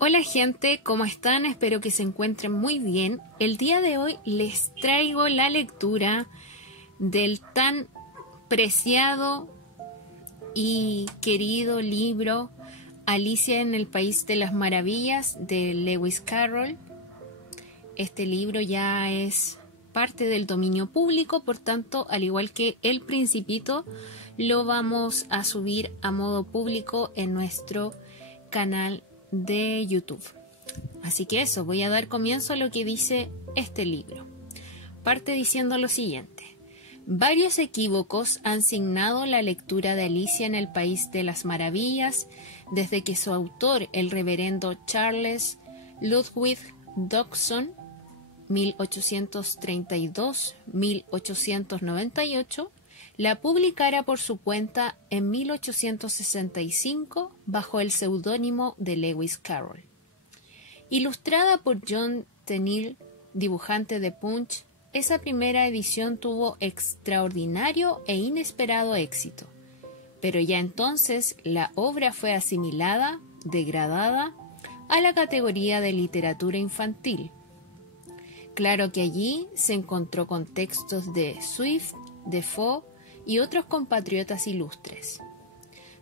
Hola gente, ¿cómo están? Espero que se encuentren muy bien. El día de hoy les traigo la lectura del tan preciado y querido libro Alicia en el País de las Maravillas de Lewis Carroll. Este libro ya es parte del dominio público, por tanto, al igual que El Principito, lo vamos a subir a modo público en nuestro canal de YouTube. Así que eso, voy a dar comienzo a lo que dice este libro. Parte diciendo lo siguiente: varios equívocos han signado la lectura de Alicia en el País de las Maravillas desde que su autor, el reverendo Charles Ludwig Dodgson, 1832-1898, la publicara por su cuenta en 1865 bajo el seudónimo de Lewis Carroll. Ilustrada por John Tenniel, dibujante de Punch, esa primera edición tuvo extraordinario e inesperado éxito, pero ya entonces la obra fue asimilada, degradada, a la categoría de literatura infantil. Claro que allí se encontró con textos de Swift, Defoe y otros compatriotas ilustres.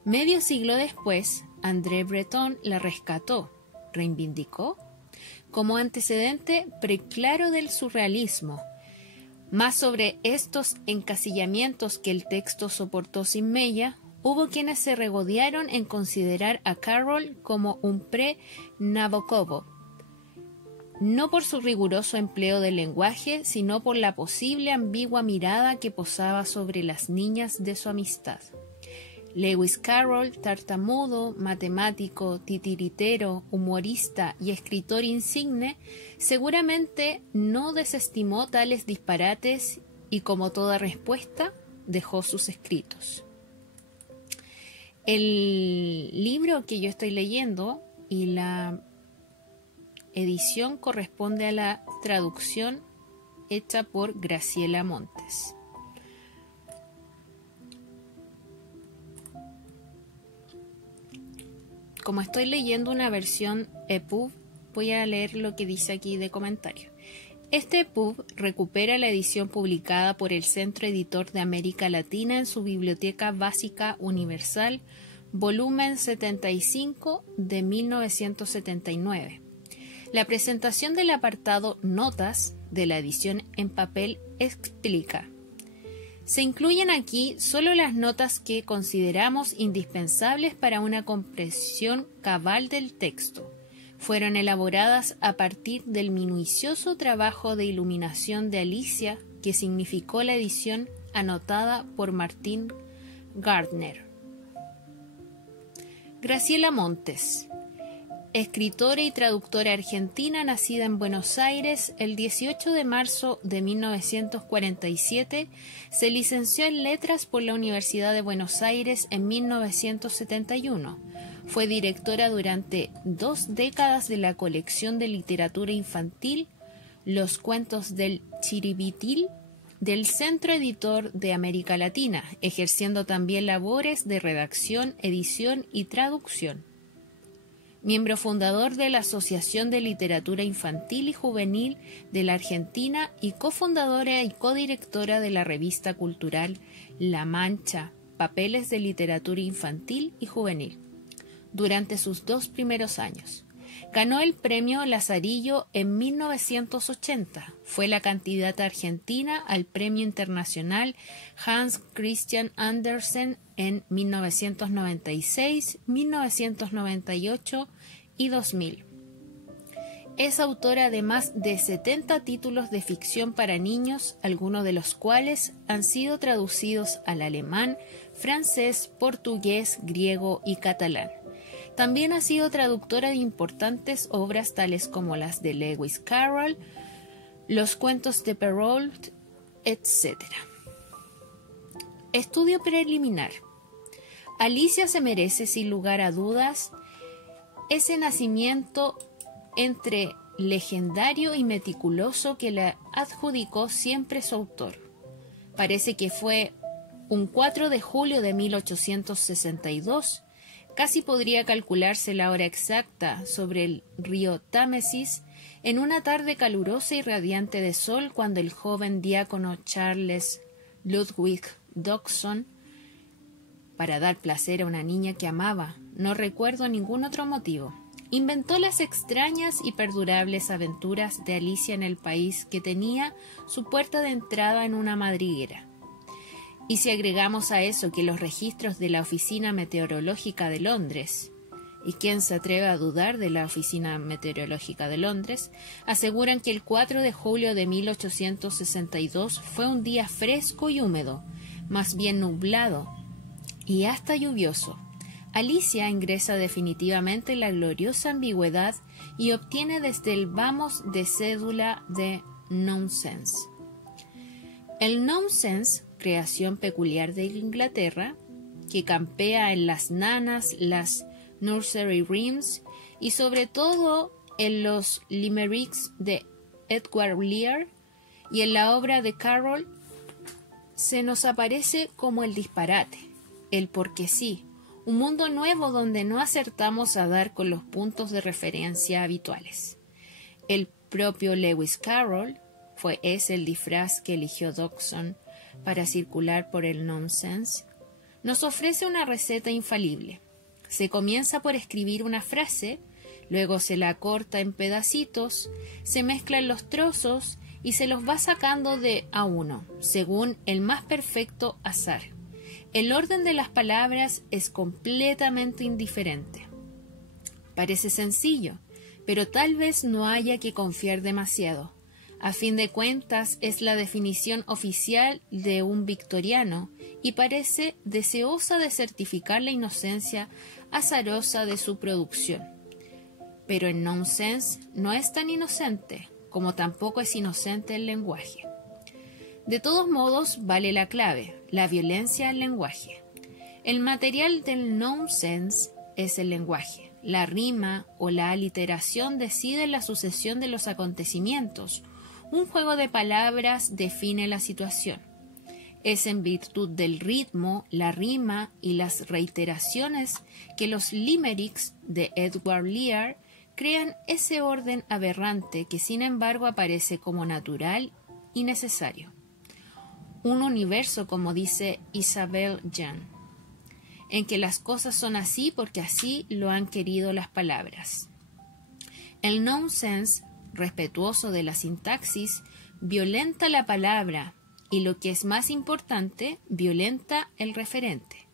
Medio siglo después, André Breton la rescató, reivindicó, como antecedente preclaro del surrealismo. Más sobre estos encasillamientos que el texto soportó sin mella, hubo quienes se regodearon en considerar a Carroll como un pre-Nabokov, no por su riguroso empleo del lenguaje, sino por la posible ambigua mirada que posaba sobre las niñas de su amistad. Lewis Carroll, tartamudo, matemático, titiritero, humorista y escritor insigne, seguramente no desestimó tales disparates y, como toda respuesta, dejó sus escritos. El libro que yo estoy leyendo y la edición corresponde a la traducción hecha por Graciela Montes. Como estoy leyendo una versión EPUB, voy a leer lo que dice aquí de comentario. Este EPUB recupera la edición publicada por el Centro Editor de América Latina en su Biblioteca Básica Universal, volumen 75 de 1979. La presentación del apartado Notas de la edición en papel explica: se incluyen aquí solo las notas que consideramos indispensables para una comprensión cabal del texto. Fueron elaboradas a partir del minucioso trabajo de iluminación de Alicia que significó la edición anotada por Martín Gardner. Graciela Montes, escritora y traductora argentina, nacida en Buenos Aires el 18 de marzo de 1947, se licenció en Letras por la Universidad de Buenos Aires en 1971. Fue directora durante 2 décadas de la colección de literatura infantil Los Cuentos del Chiribitil del Centro Editor de América Latina, ejerciendo también labores de redacción, edición y traducción. Miembro fundador de la Asociación de Literatura Infantil y Juvenil de la Argentina y cofundadora y codirectora de la revista cultural La Mancha, Papeles de Literatura Infantil y Juvenil, durante sus 2 primeros años. Ganó el premio Lazarillo en 1980. Fue la candidata argentina al Premio Internacional Hans Christian Andersen en 1996, 1998 y 2000. Es autora de más de 70 títulos de ficción para niños, algunos de los cuales han sido traducidos al alemán, francés, portugués, griego y catalán. También ha sido traductora de importantes obras tales como las de Lewis Carroll, Los Cuentos de Perrault, etc. Estudio preliminar. Alicia se merece, sin lugar a dudas, ese nacimiento entre legendario y meticuloso que le adjudicó siempre su autor. Parece que fue un 4 de julio de 1862 Casi podría calcularse la hora exacta sobre el río Támesis en una tarde calurosa y radiante de sol cuando el joven diácono Charles Ludwig Dodgson, para dar placer a una niña que amaba, no recuerdo ningún otro motivo, inventó las extrañas y perdurables aventuras de Alicia en el país que tenía su puerta de entrada en una madriguera. Y si agregamos a eso que los registros de la Oficina Meteorológica de Londres, y quién se atreve a dudar de la Oficina Meteorológica de Londres, aseguran que el 4 de julio de 1862 fue un día fresco y húmedo, más bien nublado y hasta lluvioso, Alicia ingresa definitivamente en la gloriosa ambigüedad y obtiene desde el vamos de cédula de nonsense. El nonsense, creación peculiar de Inglaterra, que campea en las nanas, las nursery rhymes y sobre todo en los limericks de Edward Lear y en la obra de Carroll, se nos aparece como el disparate, el porque sí, un mundo nuevo donde no acertamos a dar con los puntos de referencia habituales. El propio Lewis Carroll fue ese el disfraz que eligió Dodgson para circular por el nonsense. Nos ofrece una receta infalible. Se comienza por escribir una frase, luego se la corta en pedacitos, se mezclan los trozos y se los va sacando de a uno, según el más perfecto azar. El orden de las palabras es completamente indiferente. Parece sencillo, pero tal vez no haya que confiar demasiado. A fin de cuentas, es la definición oficial de un victoriano y parece deseosa de certificar la inocencia azarosa de su producción. Pero el nonsense no es tan inocente, como tampoco es inocente el lenguaje. De todos modos, vale la clave, la violencia al lenguaje. El material del nonsense es el lenguaje. La rima o la aliteración decide la sucesión de los acontecimientos. Un juego de palabras define la situación. Es en virtud del ritmo, la rima y las reiteraciones que los limericks de Edward Lear crean ese orden aberrante que sin embargo aparece como natural y necesario. Un universo, como dice Isabel Jean, en que las cosas son así porque así lo han querido las palabras. El nonsense, respetuoso de la sintaxis, violenta la palabra y, lo que es más importante, violenta el referente.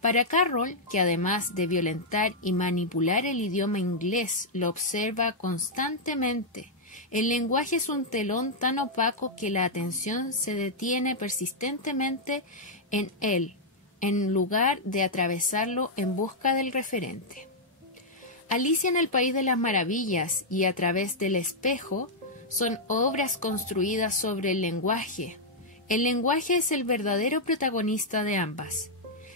Para Carroll, que además de violentar y manipular el idioma inglés, lo observa constantemente, el lenguaje es un telón tan opaco que la atención se detiene persistentemente en él, en lugar de atravesarlo en busca del referente. Alicia en el País de las Maravillas y A través del espejo son obras construidas sobre el lenguaje. El lenguaje es el verdadero protagonista de ambas.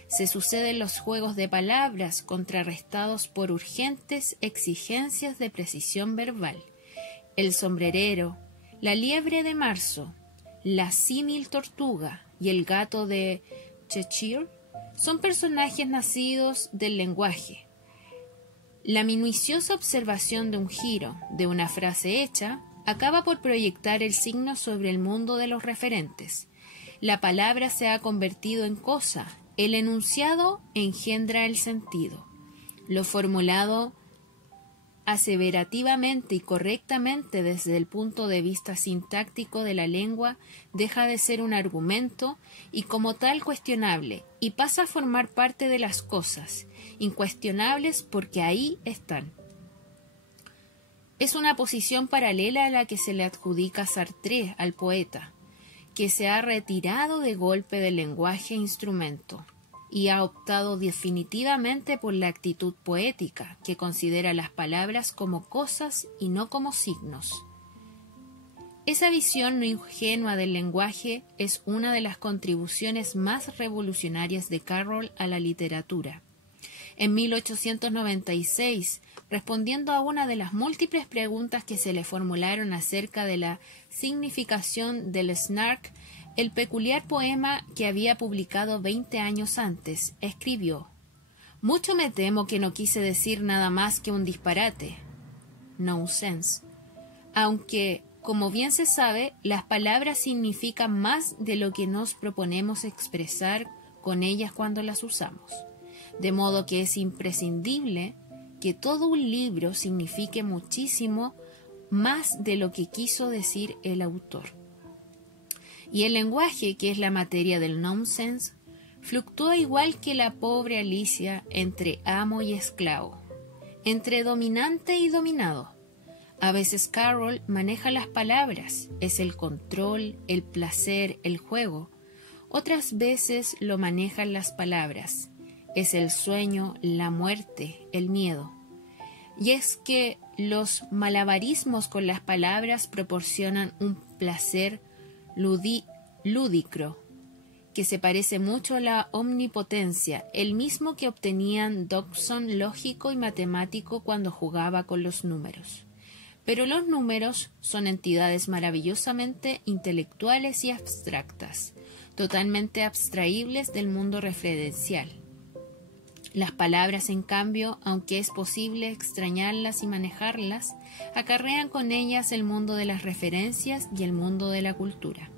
Se suceden los juegos de palabras contrarrestados por urgentes exigencias de precisión verbal. El sombrerero, la liebre de marzo, la símil tortuga y el gato de Cheshire son personajes nacidos del lenguaje. La minuciosa observación de un giro, de una frase hecha, acaba por proyectar el signo sobre el mundo de los referentes. La palabra se ha convertido en cosa, el enunciado engendra el sentido. Lo formulado aseverativamente y correctamente desde el punto de vista sintáctico de la lengua deja de ser un argumento y como tal cuestionable y pasa a formar parte de las cosas, incuestionables porque ahí están. Es una posición paralela a la que se le adjudica Sartre al poeta, que se ha retirado de golpe del lenguaje instrumento y ha optado definitivamente por la actitud poética, que considera las palabras como cosas y no como signos. Esa visión no ingenua del lenguaje es una de las contribuciones más revolucionarias de Carroll a la literatura. En 1896, respondiendo a una de las múltiples preguntas que se le formularon acerca de la significación del snark, el peculiar poema que había publicado 20 años antes, escribió: Mucho me temo que no quise decir nada más que un disparate, nonsense, aunque, como bien se sabe, las palabras significan más de lo que nos proponemos expresar con ellas cuando las usamos, de modo que es imprescindible que todo un libro signifique muchísimo más de lo que quiso decir el autor. Y el lenguaje, que es la materia del nonsense, fluctúa igual que la pobre Alicia entre amo y esclavo, entre dominante y dominado. A veces Carroll maneja las palabras, es el control, el placer, el juego. Otras veces lo manejan las palabras, es el sueño, la muerte, el miedo. Y es que los malabarismos con las palabras proporcionan un placer lúdico, que se parece mucho a la omnipotencia, el mismo que obtenían Dodson lógico y matemático cuando jugaba con los números. Pero los números son entidades maravillosamente intelectuales y abstractas, totalmente abstraíbles del mundo referencial. Las palabras, en cambio, aunque es posible extrañarlas y manejarlas, acarrean con ellas el mundo de las referencias y el mundo de la cultura.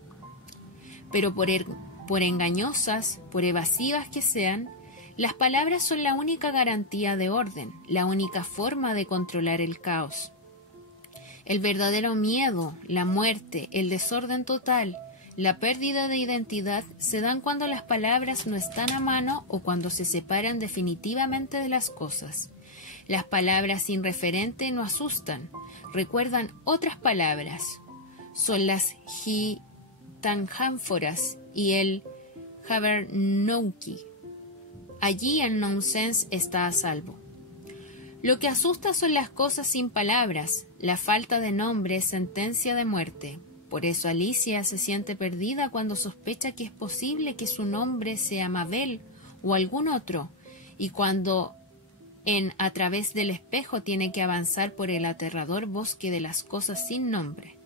Pero por engañosas, por evasivas que sean, las palabras son la única garantía de orden, la única forma de controlar el caos. El verdadero miedo, la muerte, el desorden total, la pérdida de identidad se dan cuando las palabras no están a mano o cuando se separan definitivamente de las cosas. Las palabras sin referente no asustan, recuerdan otras palabras. Son las gitanjánforas y el jabernauki. Allí el nonsense está a salvo. Lo que asusta son las cosas sin palabras. La falta de nombre es sentencia de muerte. Por eso Alicia se siente perdida cuando sospecha que es posible que su nombre sea Mabel o algún otro, y cuando a través del espejo tiene que avanzar por el aterrador bosque de las cosas sin nombre.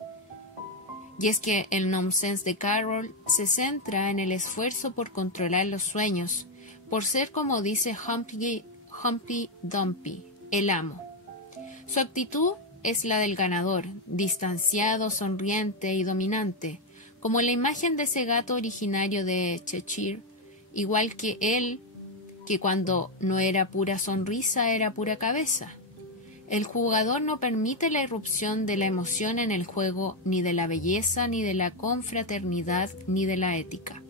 Y es que el nonsense de Carroll se centra en el esfuerzo por controlar los sueños, por ser, como dice Humpty Dumpty, el amo. Su actitud es la del ganador, distanciado, sonriente y dominante, como la imagen de ese gato originario de Cheshire, igual que él, que cuando no era pura sonrisa era pura cabeza. El jugador no permite la irrupción de la emoción en el juego, ni de la belleza, ni de la confraternidad, ni de la ética.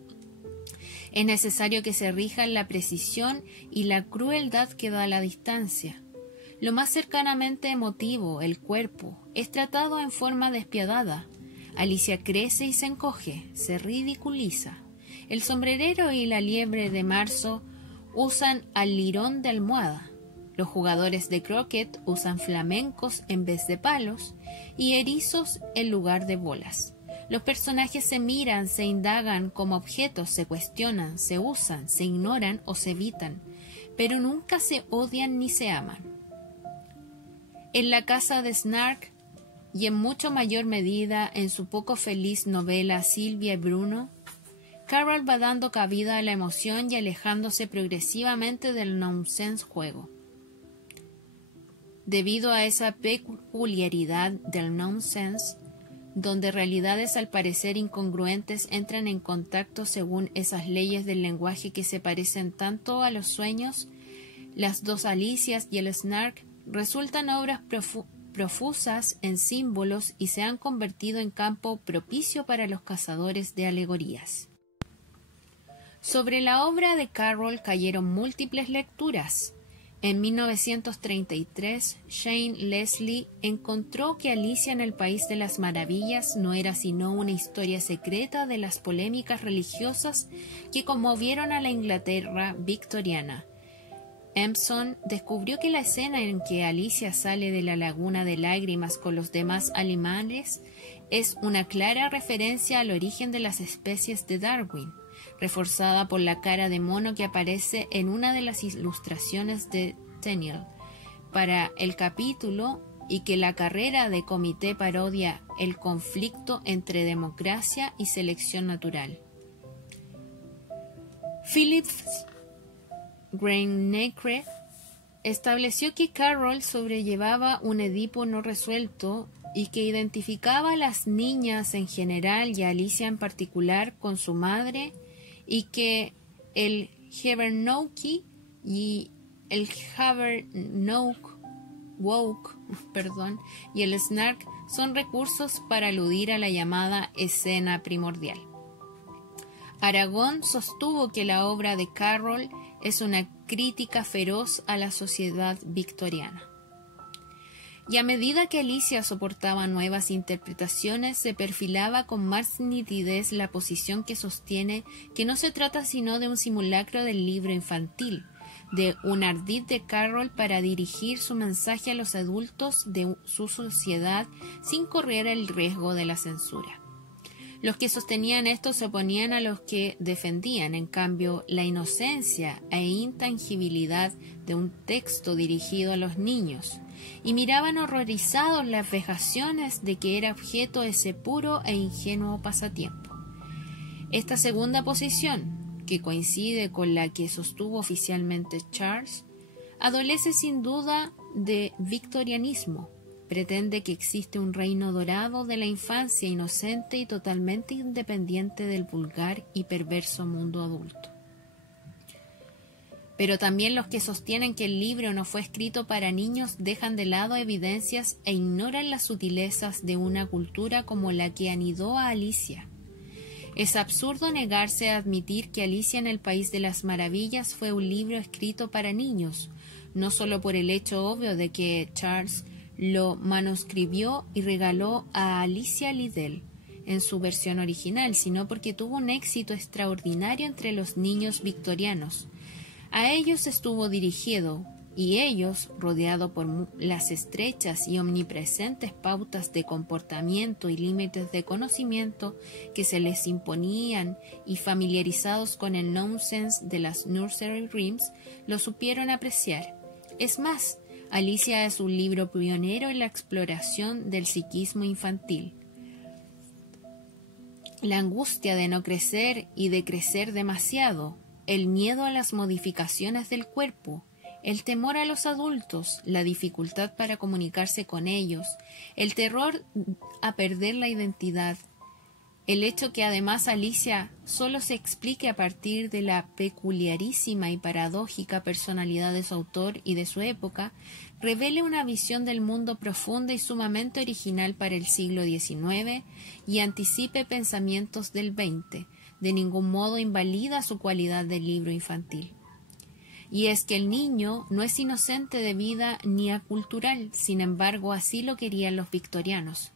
Es necesario que se rijan la precisión y la crueldad que da la distancia. Lo más cercanamente emotivo, el cuerpo, es tratado en forma despiadada. Alicia crece y se encoge, se ridiculiza. El sombrerero y la liebre de marzo usan al lirón de almohada. Los jugadores de croquet usan flamencos en vez de palos y erizos en lugar de bolas. Los personajes se miran, se indagan como objetos, se cuestionan, se usan, se ignoran o se evitan, pero nunca se odian ni se aman. En La casa de Snark, y en mucho mayor medida en su poco feliz novela Silvia y Bruno, Carroll va dando cabida a la emoción y alejándose progresivamente del nonsense juego. Debido a esa peculiaridad del nonsense, donde realidades al parecer incongruentes entran en contacto según esas leyes del lenguaje que se parecen tanto a los sueños, las dos Alicias y el Snark resultan obras profusas en símbolos y se han convertido en campo propicio para los cazadores de alegorías. Sobre la obra de Carroll cayeron múltiples lecturas. En 1933, Shane Leslie encontró que Alicia en el País de las Maravillas no era sino una historia secreta de las polémicas religiosas que conmovieron a la Inglaterra victoriana. Empson descubrió que la escena en que Alicia sale de la laguna de lágrimas con los demás animales es una clara referencia al origen de las especies de Darwin, reforzada por la cara de mono que aparece en una de las ilustraciones de Tenniel para el capítulo, y que la carrera de comité parodia el conflicto entre democracia y selección natural. Greinecke estableció que Carroll sobrellevaba un Edipo no resuelto y que identificaba a las niñas en general y a Alicia en particular con su madre, y que el Jabberwocky y el y el Snark son recursos para aludir a la llamada escena primordial. Aragón sostuvo que la obra de Carroll es una crítica feroz a la sociedad victoriana. Y a medida que Alicia soportaba nuevas interpretaciones, se perfilaba con más nitidez la posición que sostiene que no se trata sino de un simulacro del libro infantil, de un ardid de Carroll para dirigir su mensaje a los adultos de su sociedad sin correr el riesgo de la censura. Los que sostenían esto se oponían a los que defendían, en cambio, la inocencia e intangibilidad de un texto dirigido a los niños, y miraban horrorizados las vejaciones de que era objeto ese puro e ingenuo pasatiempo. Esta segunda posición, que coincide con la que sostuvo oficialmente Charles, adolece sin duda de victorianismo. Pretende que existe un reino dorado de la infancia inocente y totalmente independiente del vulgar y perverso mundo adulto. Pero también los que sostienen que el libro no fue escrito para niños dejan de lado evidencias e ignoran las sutilezas de una cultura como la que anidó a Alicia. Es absurdo negarse a admitir que Alicia en el País de las Maravillas fue un libro escrito para niños, no solo por el hecho obvio de que Charles lo manuscribió y regaló a Alicia Liddell en su versión original, sino porque tuvo un éxito extraordinario entre los niños victorianos. A ellos estuvo dirigido, y ellos, rodeados por las estrechas y omnipresentes pautas de comportamiento y límites de conocimiento que se les imponían y familiarizados con el nonsense de las nursery rhymes, lo supieron apreciar. Es más, Alicia es un libro pionero en la exploración del psiquismo infantil. La angustia de no crecer y de crecer demasiado, el miedo a las modificaciones del cuerpo, el temor a los adultos, la dificultad para comunicarse con ellos, el terror a perder la identidad, el hecho que además Alicia solo se explique a partir de la peculiarísima y paradójica personalidad de su autor y de su época, revela una visión del mundo profunda y sumamente original para el siglo XIX y anticipe pensamientos del XX, de ningún modo invalida su cualidad de libro infantil. Y es que el niño no es inocente de vida ni acultural, sin embargo así lo querían los victorianos.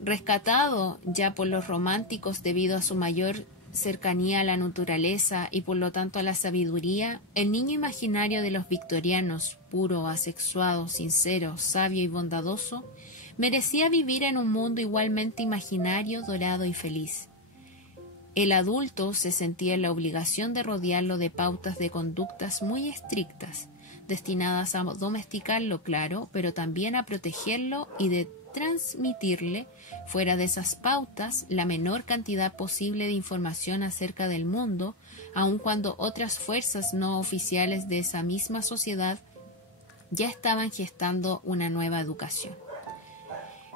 Rescatado ya por los románticos debido a su mayor cercanía a la naturaleza y por lo tanto a la sabiduría, el niño imaginario de los victorianos, puro, asexuado, sincero, sabio y bondadoso, merecía vivir en un mundo igualmente imaginario, dorado y feliz. El adulto se sentía en la obligación de rodearlo de pautas de conductas muy estrictas, destinadas a domesticarlo, claro, pero también a protegerlo y de transmitirle, fuera de esas pautas, la menor cantidad posible de información acerca del mundo, aun cuando otras fuerzas no oficiales de esa misma sociedad ya estaban gestando una nueva educación.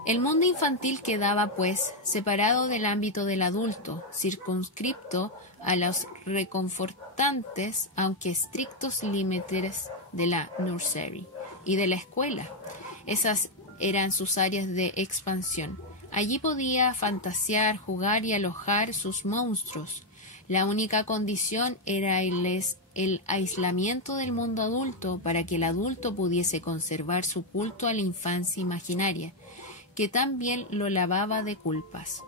El mundo infantil quedaba, pues, separado del ámbito del adulto, circunscripto a los reconfortantes, aunque estrictos límites de la nursery y de la escuela. Esas eran sus áreas de expansión. Allí podía fantasear, jugar y alojar sus monstruos. La única condición era el aislamiento del mundo adulto para que el adulto pudiese conservar su culto a la infancia imaginaria, que también lo lavaba de culpas.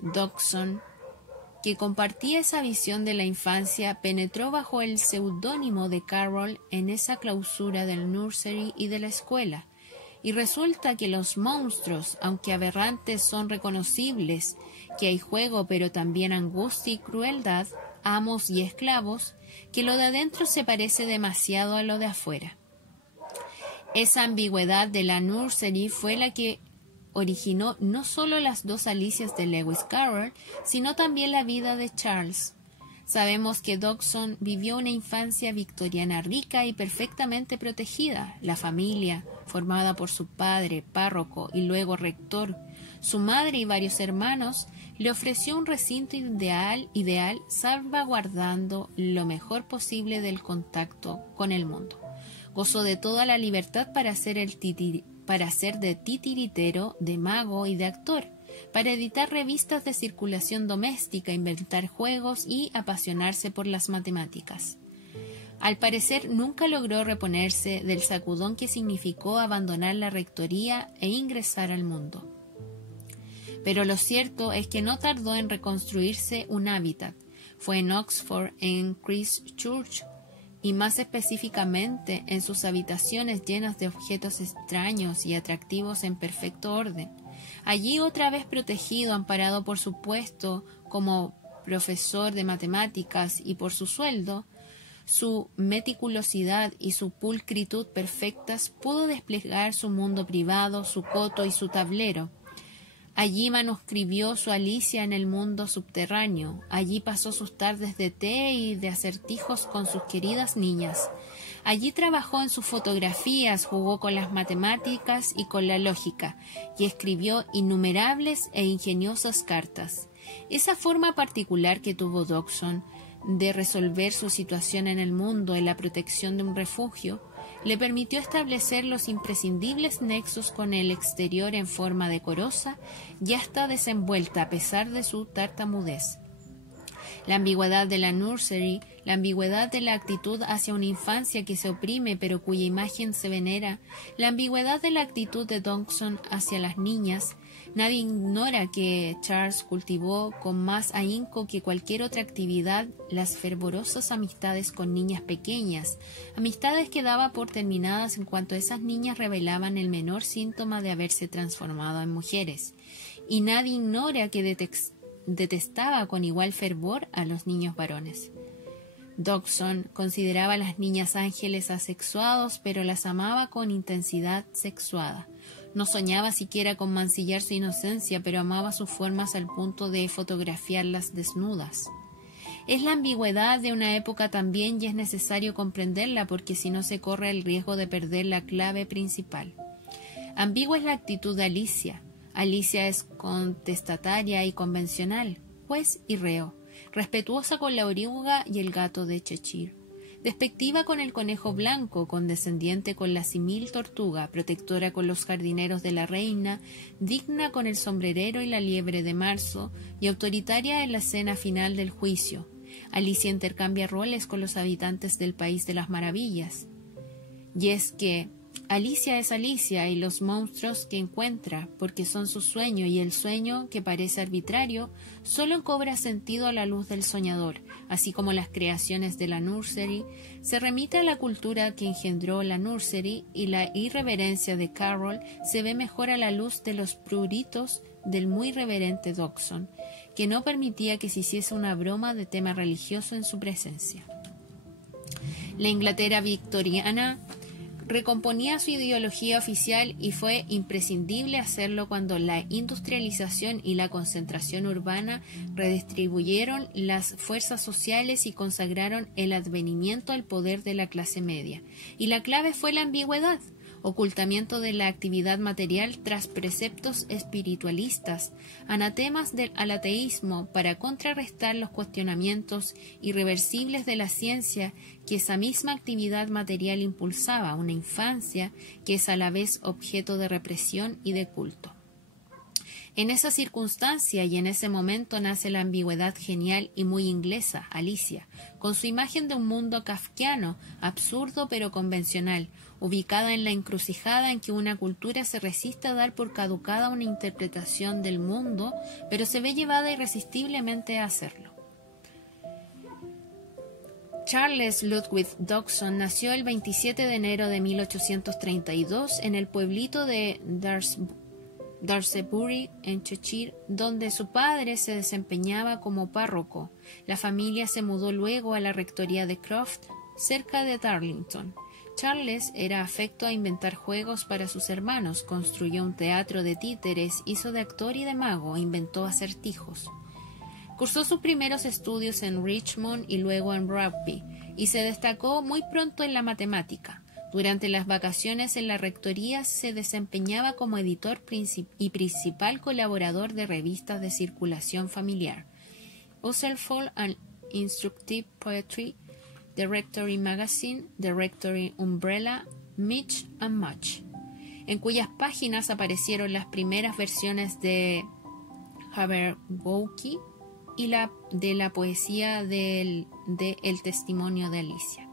Dodgson, que compartía esa visión de la infancia, penetró bajo el seudónimo de Carroll en esa clausura del nursery y de la escuela, y resulta que los monstruos, aunque aberrantes, son reconocibles, que hay juego pero también angustia y crueldad, amos y esclavos, que lo de adentro se parece demasiado a lo de afuera. Esa ambigüedad de la nursery fue la que originó no solo las dos Alicias de Lewis Carroll, sino también la vida de Charles. Sabemos que Dodgson vivió una infancia victoriana rica y perfectamente protegida. La familia, formada por su padre, párroco y luego rector, su madre y varios hermanos, le ofreció un recinto ideal salvaguardando lo mejor posible del contacto con el mundo. Gozó de toda la libertad para hacer de titiritero, de mago y de actor, para editar revistas de circulación doméstica, inventar juegos y apasionarse por las matemáticas. Al parecer nunca logró reponerse del sacudón que significó abandonar la rectoría e ingresar al mundo. Pero lo cierto es que no tardó en reconstruirse un hábitat. Fue en Oxford, en Christ Church, y más específicamente en sus habitaciones llenas de objetos extraños y atractivos en perfecto orden. Allí, otra vez protegido, amparado por su puesto como profesor de matemáticas y por su sueldo, su meticulosidad y su pulcritud perfectas, pudo desplegar su mundo privado, su coto y su tablero. Allí manuscribió su Alicia en el mundo subterráneo. Allí pasó sus tardes de té y de acertijos con sus queridas niñas. Allí trabajó en sus fotografías, jugó con las matemáticas y con la lógica, y escribió innumerables e ingeniosas cartas. Esa forma particular que tuvo Dodgson de resolver su situación en el mundo en la protección de un refugio, le permitió establecer los imprescindibles nexos con el exterior en forma decorosa y hasta desenvuelta a pesar de su tartamudez. La ambigüedad de la nursery, la ambigüedad de la actitud hacia una infancia que se oprime pero cuya imagen se venera, la ambigüedad de la actitud de Dodgson hacia las niñas. Nadie ignora que Charles cultivó con más ahínco que cualquier otra actividad las fervorosas amistades con niñas pequeñas, amistades que daba por terminadas en cuanto esas niñas revelaban el menor síntoma de haberse transformado en mujeres. Y nadie ignora que detestaba con igual fervor a los niños varones. Dodgson consideraba a las niñas ángeles asexuados, pero las amaba con intensidad sexuada. No soñaba siquiera con mancillar su inocencia, pero amaba sus formas al punto de fotografiarlas desnudas. Es la ambigüedad de una época también y es necesario comprenderla porque si no se corre el riesgo de perder la clave principal. Ambigua es la actitud de Alicia. Alicia es contestataria y convencional, juez y reo, respetuosa con la oruga y el gato de Cheshire, despectiva con el conejo blanco, condescendiente con la símil tortuga, protectora con los jardineros de la reina, digna con el sombrerero y la liebre de marzo, y autoritaria en la escena final del juicio. Alicia intercambia roles con los habitantes del País de las Maravillas. Y es que Alicia es Alicia y los monstruos que encuentra, porque son su sueño, y el sueño, que parece arbitrario, solo cobra sentido a la luz del soñador, así como las creaciones de la nursery, se remite a la cultura que engendró la nursery, y la irreverencia de Carroll se ve mejor a la luz de los pruritos del muy reverente Dodgson, que no permitía que se hiciese una broma de tema religioso en su presencia. La Inglaterra victoriana recomponía su ideología oficial y fue imprescindible hacerlo cuando la industrialización y la concentración urbana redistribuyeron las fuerzas sociales y consagraron el advenimiento al poder de la clase media. Y la clave fue la ambigüedad, ocultamiento de la actividad material tras preceptos espiritualistas, anatemas al ateísmo para contrarrestar los cuestionamientos irreversibles de la ciencia que esa misma actividad material impulsaba, una infancia que es a la vez objeto de represión y de culto. En esa circunstancia y en ese momento nace la ambigüedad genial y muy inglesa, Alicia, con su imagen de un mundo kafkiano, absurdo pero convencional, ubicada en la encrucijada en que una cultura se resiste a dar por caducada una interpretación del mundo, pero se ve llevada irresistiblemente a hacerlo. Charles Ludwig Dodgson nació el 27 de enero de 1832 en el pueblito de Darsebury, en Cheshire, donde su padre se desempeñaba como párroco. La familia se mudó luego a la rectoría de Croft, cerca de Darlington. Charles era afecto a inventar juegos para sus hermanos, construyó un teatro de títeres, hizo de actor y de mago, inventó acertijos. Cursó sus primeros estudios en Richmond y luego en Rugby, y se destacó muy pronto en la matemática. Durante las vacaciones en la rectoría se desempeñaba como editor y principal colaborador de revistas de circulación familiar, Useful and Instructive Poetry, The Rectory Magazine, The Rectory Umbrella, Mitch and Much, en cuyas páginas aparecieron las primeras versiones de Jabberwocky y de la poesía de El testimonio de Alicia.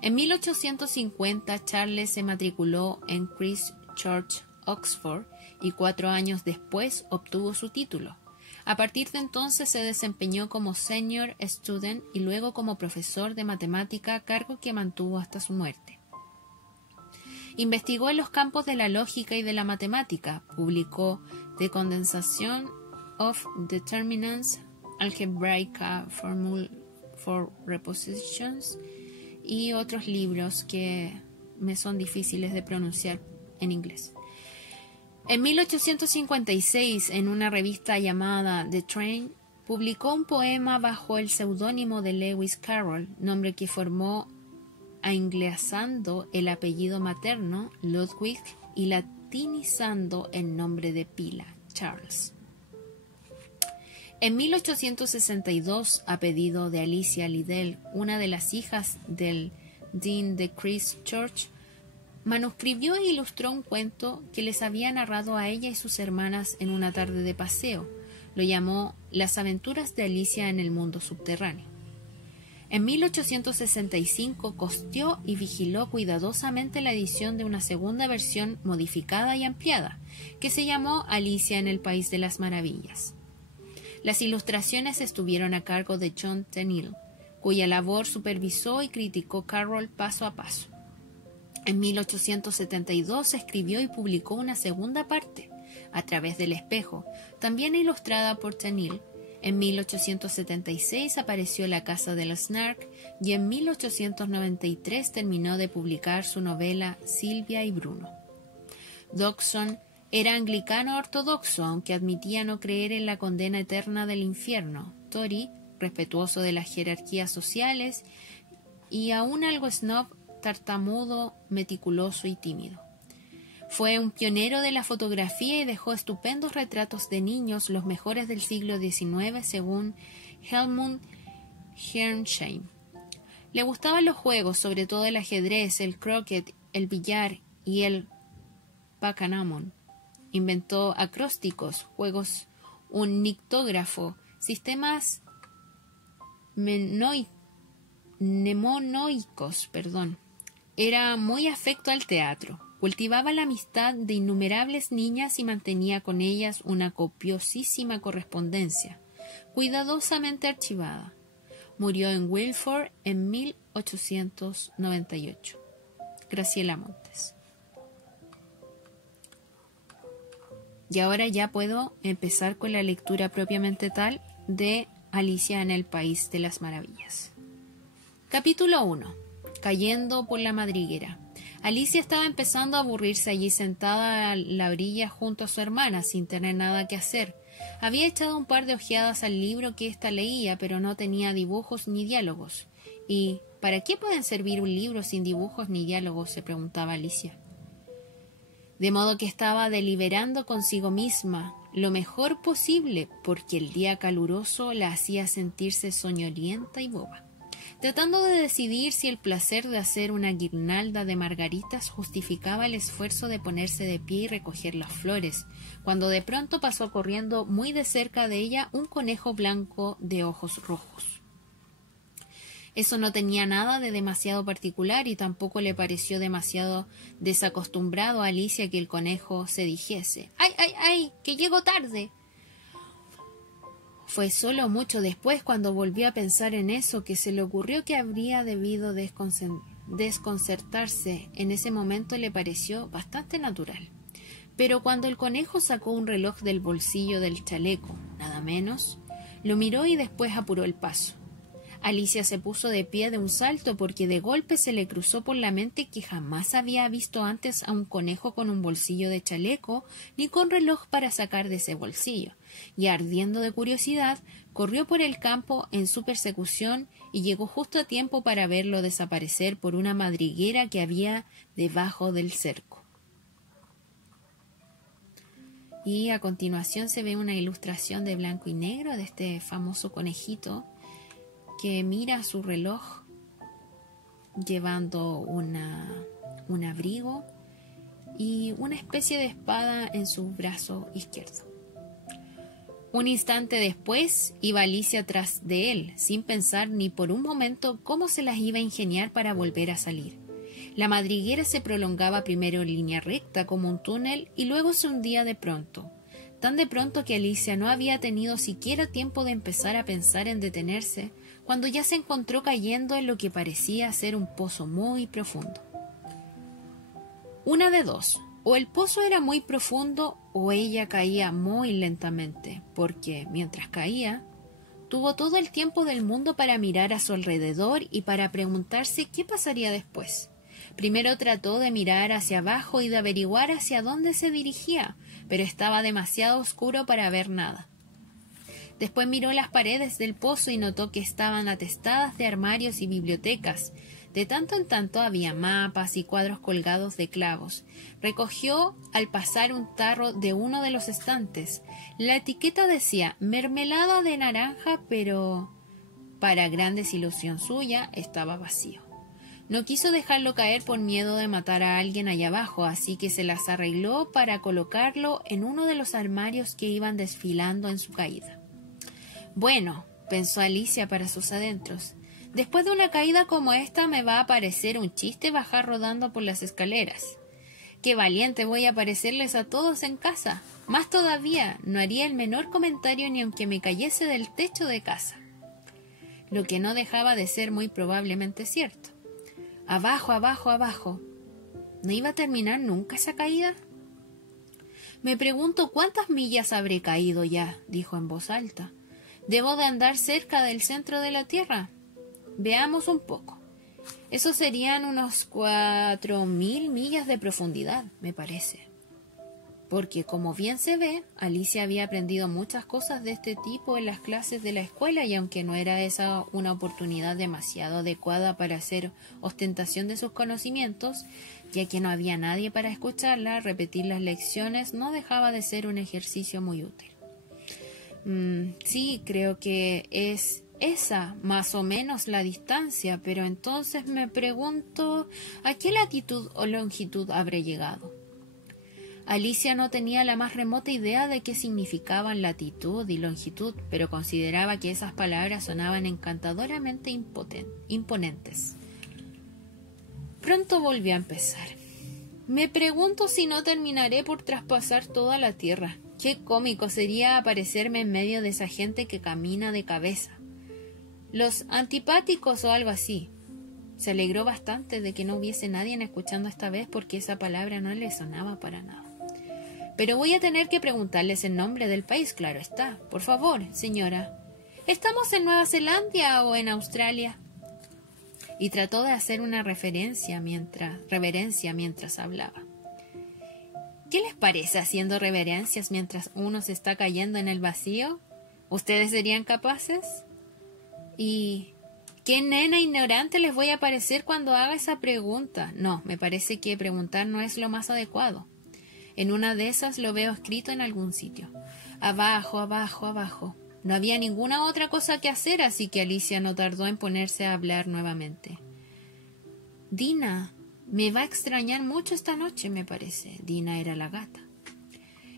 En 1850 Charles se matriculó en Christ Church, Oxford, y 4 años después obtuvo su título. A partir de entonces se desempeñó como senior student y luego como profesor de matemática, cargo que mantuvo hasta su muerte. Investigó en los campos de la lógica y de la matemática, publicó The Condensation of Determinants, Algebraic Formula for Repositions y otros libros que me son difíciles de pronunciar en inglés. En 1856, en una revista llamada The Train, publicó un poema bajo el seudónimo de Lewis Carroll, nombre que formó anglizando el apellido materno, Ludwig, y latinizando el nombre de pila, Charles. En 1862, a pedido de Alicia Liddell, una de las hijas del dean de Christ Church, manuscribió e ilustró un cuento que les había narrado a ella y sus hermanas en una tarde de paseo. Lo llamó Las aventuras de Alicia en el mundo subterráneo. En 1865 costeó y vigiló cuidadosamente la edición de una segunda versión modificada y ampliada, que se llamó Alicia en el País de las Maravillas. Las ilustraciones estuvieron a cargo de John Tenniel, cuya labor supervisó y criticó Carroll paso a paso. En 1872 escribió y publicó una segunda parte, A través del espejo, también ilustrada por Tenniel. En 1876 apareció La casa de los Snark y en 1893 terminó de publicar su novela Silvia y Bruno. Dodgson era anglicano ortodoxo, aunque admitía no creer en la condena eterna del infierno. Tory, respetuoso de las jerarquías sociales y aún algo snob, tartamudo, meticuloso y tímido. Fue un pionero de la fotografía y dejó estupendos retratos de niños, los mejores del siglo XIX, según Helmut Herrnsheim. Le gustaban los juegos, sobre todo el ajedrez, el croquet, el billar y el backgammon. Inventó acrósticos, juegos, un nictógrafo, sistemas mnemonoicos. Era muy afecto al teatro. Cultivaba la amistad de innumerables niñas y mantenía con ellas una copiosísima correspondencia, cuidadosamente archivada. Murió en Wilford en 1898. Graciela Montes. Y ahora ya puedo empezar con la lectura propiamente tal de Alicia en el País de las Maravillas. Capítulo 1. Cayendo por la madriguera. Alicia estaba empezando a aburrirse allí sentada a la orilla junto a su hermana, sin tener nada que hacer. Había echado un par de ojeadas al libro que ésta leía, pero no tenía dibujos ni diálogos. ¿Y para qué pueden servir un libro sin dibujos ni diálogos?, se preguntaba Alicia. De modo que estaba deliberando consigo misma lo mejor posible, porque el día caluroso la hacía sentirse soñolienta y boba, tratando de decidir si el placer de hacer una guirnalda de margaritas justificaba el esfuerzo de ponerse de pie y recoger las flores, cuando de pronto pasó corriendo muy de cerca de ella un conejo blanco de ojos rojos. Eso no tenía nada de demasiado particular y tampoco le pareció demasiado desacostumbrado a Alicia que el conejo se dijese: ¡Ay, ay, ay! ¡Que llego tarde! Fue solo mucho después, cuando volvió a pensar en eso, que se le ocurrió que habría debido desconcertarse. En ese momento le pareció bastante natural. Pero cuando el conejo sacó un reloj del bolsillo del chaleco, nada menos, lo miró y después apuró el paso. Alicia se puso de pie de un salto porque de golpe se le cruzó por la mente que jamás había visto antes a un conejo con un bolsillo de chaleco ni con reloj para sacar de ese bolsillo, y ardiendo de curiosidad, corrió por el campo en su persecución y llegó justo a tiempo para verlo desaparecer por una madriguera que había debajo del cerco. Y a continuación se ve una ilustración de blanco y negro de este famoso conejito que mira su reloj llevando un abrigo y una especie de espada en su brazo izquierdo. Un instante después iba Alicia tras de él, sin pensar ni por un momento cómo se las iba a ingeniar para volver a salir. La madriguera se prolongaba primero en línea recta como un túnel y luego se hundía de pronto, tan de pronto que Alicia no había tenido siquiera tiempo de empezar a pensar en detenerse, cuando ya se encontró cayendo en lo que parecía ser un pozo muy profundo. Una de dos, o el pozo era muy profundo o ella caía muy lentamente, porque mientras caía, tuvo todo el tiempo del mundo para mirar a su alrededor y para preguntarse qué pasaría después. Primero trató de mirar hacia abajo y de averiguar hacia dónde se dirigía, pero estaba demasiado oscuro para ver nada. Después miró las paredes del pozo y notó que estaban atestadas de armarios y bibliotecas. De tanto en tanto había mapas y cuadros colgados de clavos. Recogió al pasar un tarro de uno de los estantes. La etiqueta decía mermelada de naranja, pero para gran desilusión suya estaba vacío. No quiso dejarlo caer por miedo de matar a alguien allá abajo, así que se las arregló para colocarlo en uno de los armarios que iban desfilando en su caída. Bueno, pensó Alicia para sus adentros, después de una caída como esta me va a parecer un chiste bajar rodando por las escaleras. ¡Qué valiente voy a parecerles a todos en casa! Más todavía, no haría el menor comentario ni aunque me cayese del techo de casa. Lo que no dejaba de ser muy probablemente cierto. Abajo, abajo, abajo. ¿No iba a terminar nunca esa caída? Me pregunto cuántas millas habré caído ya, dijo en voz alta. ¿Debo de andar cerca del centro de la Tierra? Veamos un poco. Eso serían unos 4000 millas de profundidad, me parece. Porque, como bien se ve, Alicia había aprendido muchas cosas de este tipo en las clases de la escuela y aunque no era esa una oportunidad demasiado adecuada para hacer ostentación de sus conocimientos, ya que no había nadie para escucharla, repetir las lecciones no dejaba de ser un ejercicio muy útil. Sí, creo que es esa más o menos la distancia, pero entonces me pregunto ¿a qué latitud o longitud habré llegado? Alicia no tenía la más remota idea de qué significaban latitud y longitud, pero consideraba que esas palabras sonaban encantadoramente imponentes. Pronto volvió a empezar. Me pregunto si no terminaré por traspasar toda la tierra. Qué cómico sería aparecerme en medio de esa gente que camina de cabeza. Los antipáticos o algo así. Se alegró bastante de que no hubiese nadie escuchando esta vez porque esa palabra no le sonaba para nada. Pero voy a tener que preguntarles el nombre del país, claro está. Por favor, señora. ¿Estamos en Nueva Zelanda o en Australia? Y trató de hacer una reverencia mientras hablaba. ¿Qué les parece haciendo reverencias mientras uno se está cayendo en el vacío? ¿Ustedes serían capaces? ¿Y qué nena ignorante les voy a parecer cuando haga esa pregunta? No, me parece que preguntar no es lo más adecuado. En una de esas lo veo escrito en algún sitio. Abajo, abajo, abajo. No había ninguna otra cosa que hacer, así que Alicia no tardó en ponerse a hablar nuevamente. Dina, me va a extrañar mucho esta noche, me parece. Dina era la gata.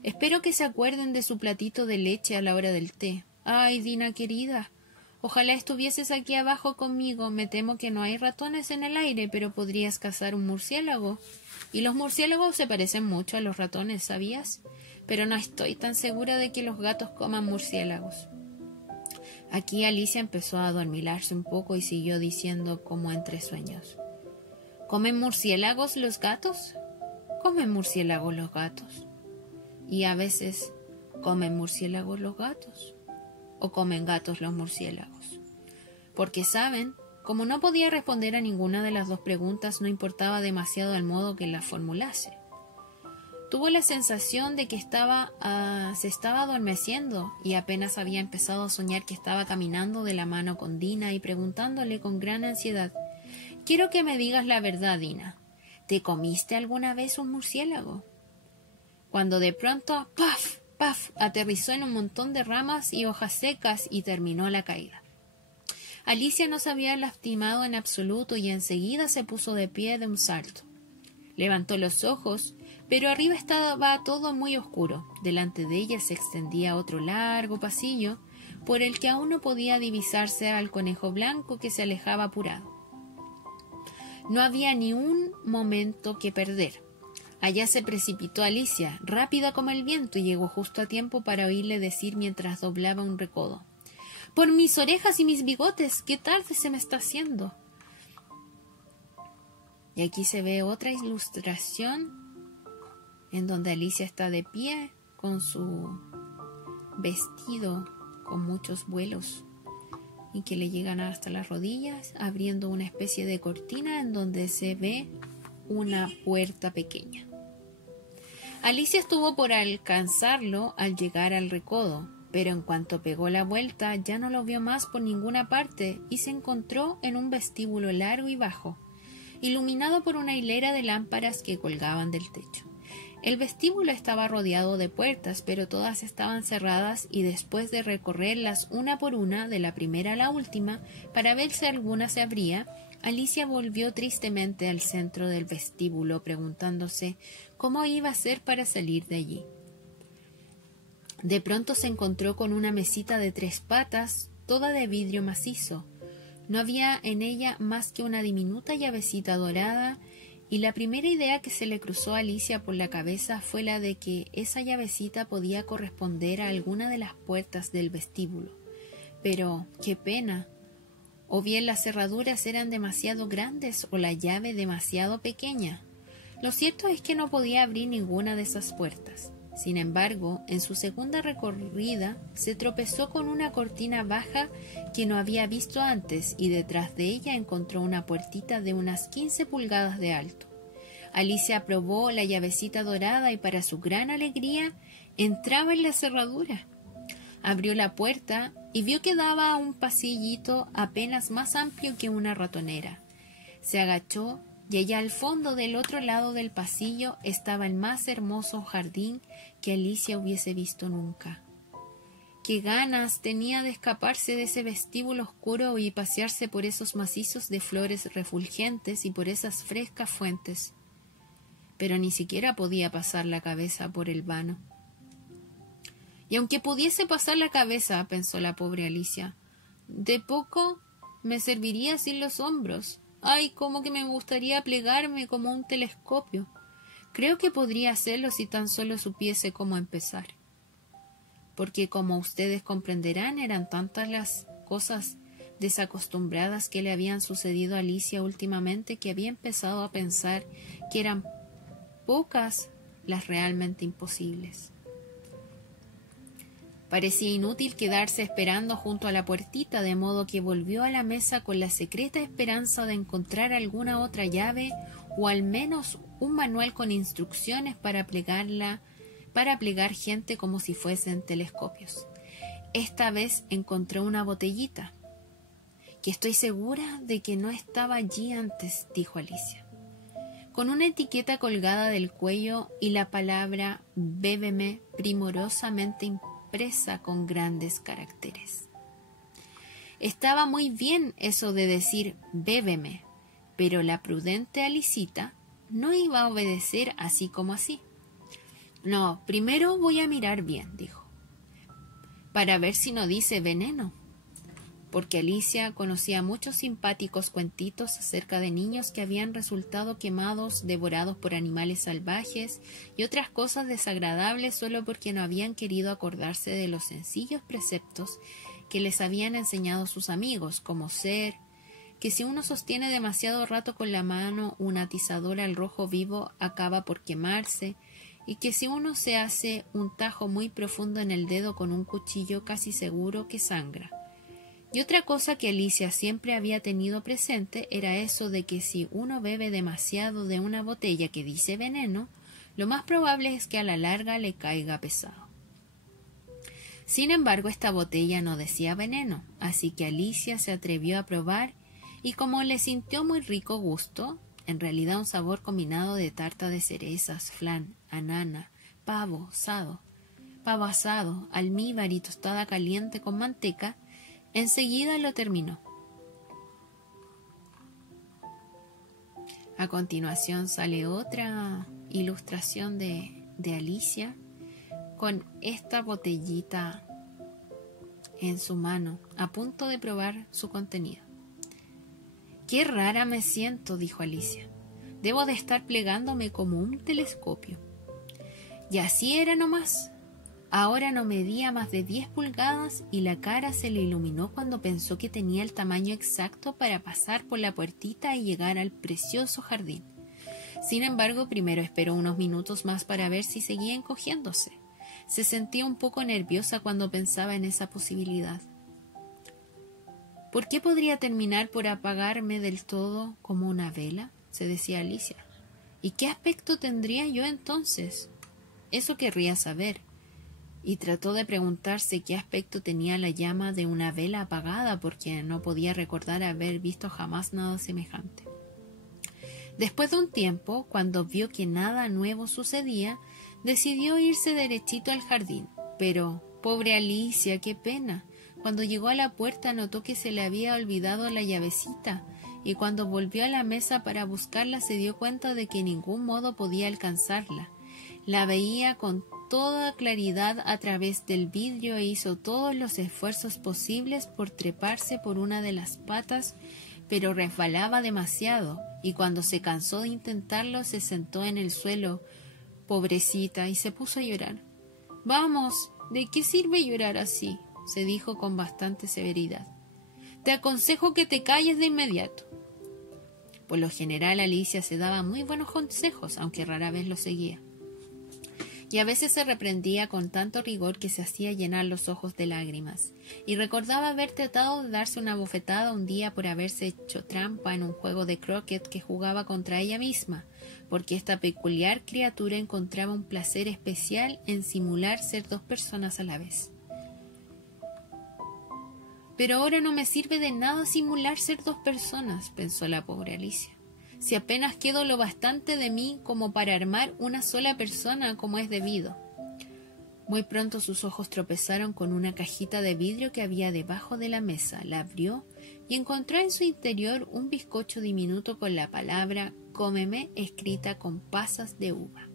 Espero que se acuerden de su platito de leche a la hora del té. Ay, Dina querida, ojalá estuvieses aquí abajo conmigo. Me temo que no hay ratones en el aire, pero podrías cazar un murciélago. Y los murciélagos se parecen mucho a los ratones, ¿sabías? Pero no estoy tan segura de que los gatos coman murciélagos. Aquí Alicia empezó a adormilarse un poco y siguió diciendo como entre sueños. ¿Comen murciélagos los gatos? Comen murciélagos los gatos. Y a veces comen murciélagos los gatos. O comen gatos los murciélagos. porque saben, como no podía responder a ninguna de las dos preguntas, no importaba demasiado el modo que las formulase. Tuvo la sensación de que se estaba adormeciendo y apenas había empezado a soñar que estaba caminando de la mano con Dina y preguntándole con gran ansiedad: «Quiero que me digas la verdad, Dina. ¿Te comiste alguna vez un murciélago?». Cuando de pronto, ¡paf! ¡Paf!, aterrizó en un montón de ramas y hojas secas y terminó la caída. Alicia no se había lastimado en absoluto y enseguida se puso de pie de un salto. Levantó los ojos, pero arriba estaba todo muy oscuro. Delante de ella se extendía otro largo pasillo, por el que aún no podía divisarse al conejo blanco que se alejaba apurado. No había ni un momento que perder. Allá se precipitó Alicia, rápida como el viento, y llegó justo a tiempo para oírle decir mientras doblaba un recodo: «Por mis orejas y mis bigotes, qué tarde se me está haciendo». Y aquí se ve otra ilustración en donde Alicia está de pie con su vestido con muchos vuelos y que le llegan hasta las rodillas, abriendo una especie de cortina en donde se ve una puerta pequeña. Alicia estuvo por alcanzarlo al llegar al recodo, pero en cuanto pegó la vuelta ya no lo vio más por ninguna parte y se encontró en un vestíbulo largo y bajo, iluminado por una hilera de lámparas que colgaban del techo. El vestíbulo estaba rodeado de puertas, pero todas estaban cerradas, y después de recorrerlas una por una, de la primera a la última, para ver si alguna se abría, Alicia volvió tristemente al centro del vestíbulo, preguntándose cómo iba a hacer para salir de allí. De pronto se encontró con una mesita de 3 patas, toda de vidrio macizo. No había en ella más que una diminuta llavecita dorada, y la primera idea que se le cruzó a Alicia por la cabeza fue la de que esa llavecita podía corresponder a alguna de las puertas del vestíbulo. Pero, qué pena. O bien las cerraduras eran demasiado grandes o la llave demasiado pequeña. Lo cierto es que no podía abrir ninguna de esas puertas. Sin embargo, en su segunda recorrida se tropezó con una cortina baja que no había visto antes, y detrás de ella encontró una puertita de unas 15 pulgadas de alto. Alicia probó la llavecita dorada y, para su gran alegría, entraba en la cerradura. Abrió la puerta y vio que daba a un pasillito apenas más amplio que una ratonera. Se agachó y allá al fondo, del otro lado del pasillo, estaba el más hermoso jardín que Alicia hubiese visto nunca. Qué ganas tenía de escaparse de ese vestíbulo oscuro y pasearse por esos macizos de flores refulgentes y por esas frescas fuentes. Pero ni siquiera podía pasar la cabeza por el vano. Y aunque pudiese pasar la cabeza, pensó la pobre Alicia, de poco me serviría sin los hombros. ¡Ay, cómo que me gustaría plegarme como un telescopio! Creo que podría hacerlo si tan solo supiese cómo empezar. Porque, como ustedes comprenderán, eran tantas las cosas desacostumbradas que le habían sucedido a Alicia últimamente que había empezado a pensar que eran pocas las realmente imposibles. Parecía inútil quedarse esperando junto a la puertita, de modo que volvió a la mesa con la secreta esperanza de encontrar alguna otra llave o al menos un manual con instrucciones para plegar gente como si fuesen telescopios. Esta vez encontró una botellita, que estoy segura de que no estaba allí antes, dijo Alicia, con una etiqueta colgada del cuello y la palabra «Bébeme» primorosamente impresa con grandes caracteres. Estaba muy bien eso de decir «bébeme», pero la prudente Alicita no iba a obedecer así como así. «No, primero voy a mirar bien», dijo, «para ver si no dice veneno», porque Alicia conocía muchos simpáticos cuentitos acerca de niños que habían resultado quemados, devorados por animales salvajes y otras cosas desagradables solo porque no habían querido acordarse de los sencillos preceptos que les habían enseñado sus amigos, como ser que si uno sostiene demasiado rato con la mano una atizadora al rojo vivo acaba por quemarse, y que si uno se hace un tajo muy profundo en el dedo con un cuchillo casi seguro que sangra, Y otra cosa que Alicia siempre había tenido presente era eso de que si uno bebe demasiado de una botella que dice veneno, lo más probable es que a la larga le caiga pesado. Sin embargo, esta botella no decía veneno, así que Alicia se atrevió a probar y como le sintió muy rico gusto, en realidad un sabor combinado de tarta de cerezas, flan, anana, pavo asado, almíbar y tostada caliente con manteca, enseguida lo terminó. A continuación sale otra ilustración de Alicia con esta botellita en su mano, a punto de probar su contenido. «Qué rara me siento», dijo Alicia. «Debo de estar plegándome como un telescopio». Y así era nomás. Ahora no medía más de 10 pulgadas y la cara se le iluminó cuando pensó que tenía el tamaño exacto para pasar por la puertita y llegar al precioso jardín. Sin embargo, primero esperó unos minutos más para ver si seguía encogiéndose. Se sentía un poco nerviosa cuando pensaba en esa posibilidad. ¿Por qué podría terminar por apagarme del todo como una vela?, se decía Alicia. ¿Y qué aspecto tendría yo entonces? Eso querría saber. Y trató de preguntarse qué aspecto tenía la llama de una vela apagada, porque no podía recordar haber visto jamás nada semejante. Después de un tiempo, cuando vio que nada nuevo sucedía, decidió irse derechito al jardín. Pero, pobre Alicia, qué pena. Cuando llegó a la puerta notó que se le había olvidado la llavecita, y cuando volvió a la mesa para buscarla se dio cuenta de que en ningún modo podía alcanzarla. La veía con toda claridad a través del vidrio e hizo todos los esfuerzos posibles por treparse por una de las patas, pero resbalaba demasiado, y cuando se cansó de intentarlo se sentó en el suelo, pobrecita, y se puso a llorar. «Vamos, ¿de qué sirve llorar así?», se dijo con bastante severidad. «Te aconsejo que te calles de inmediato». Por lo general Alicia se daba muy buenos consejos, aunque rara vez los seguía. Y a veces se reprendía con tanto rigor que se hacía llenar los ojos de lágrimas, y recordaba haber tratado de darse una bofetada un día por haberse hecho trampa en un juego de croquet que jugaba contra ella misma, porque esta peculiar criatura encontraba un placer especial en simular ser dos personas a la vez. «Pero ahora no me sirve de nada simular ser dos personas», pensó la pobre Alicia. «Si apenas quedó lo bastante de mí como para armar una sola persona como es debido». Muy pronto sus ojos tropezaron con una cajita de vidrio que había debajo de la mesa. La abrió y encontró en su interior un bizcocho diminuto con la palabra «Cómeme» escrita con pasas de uva.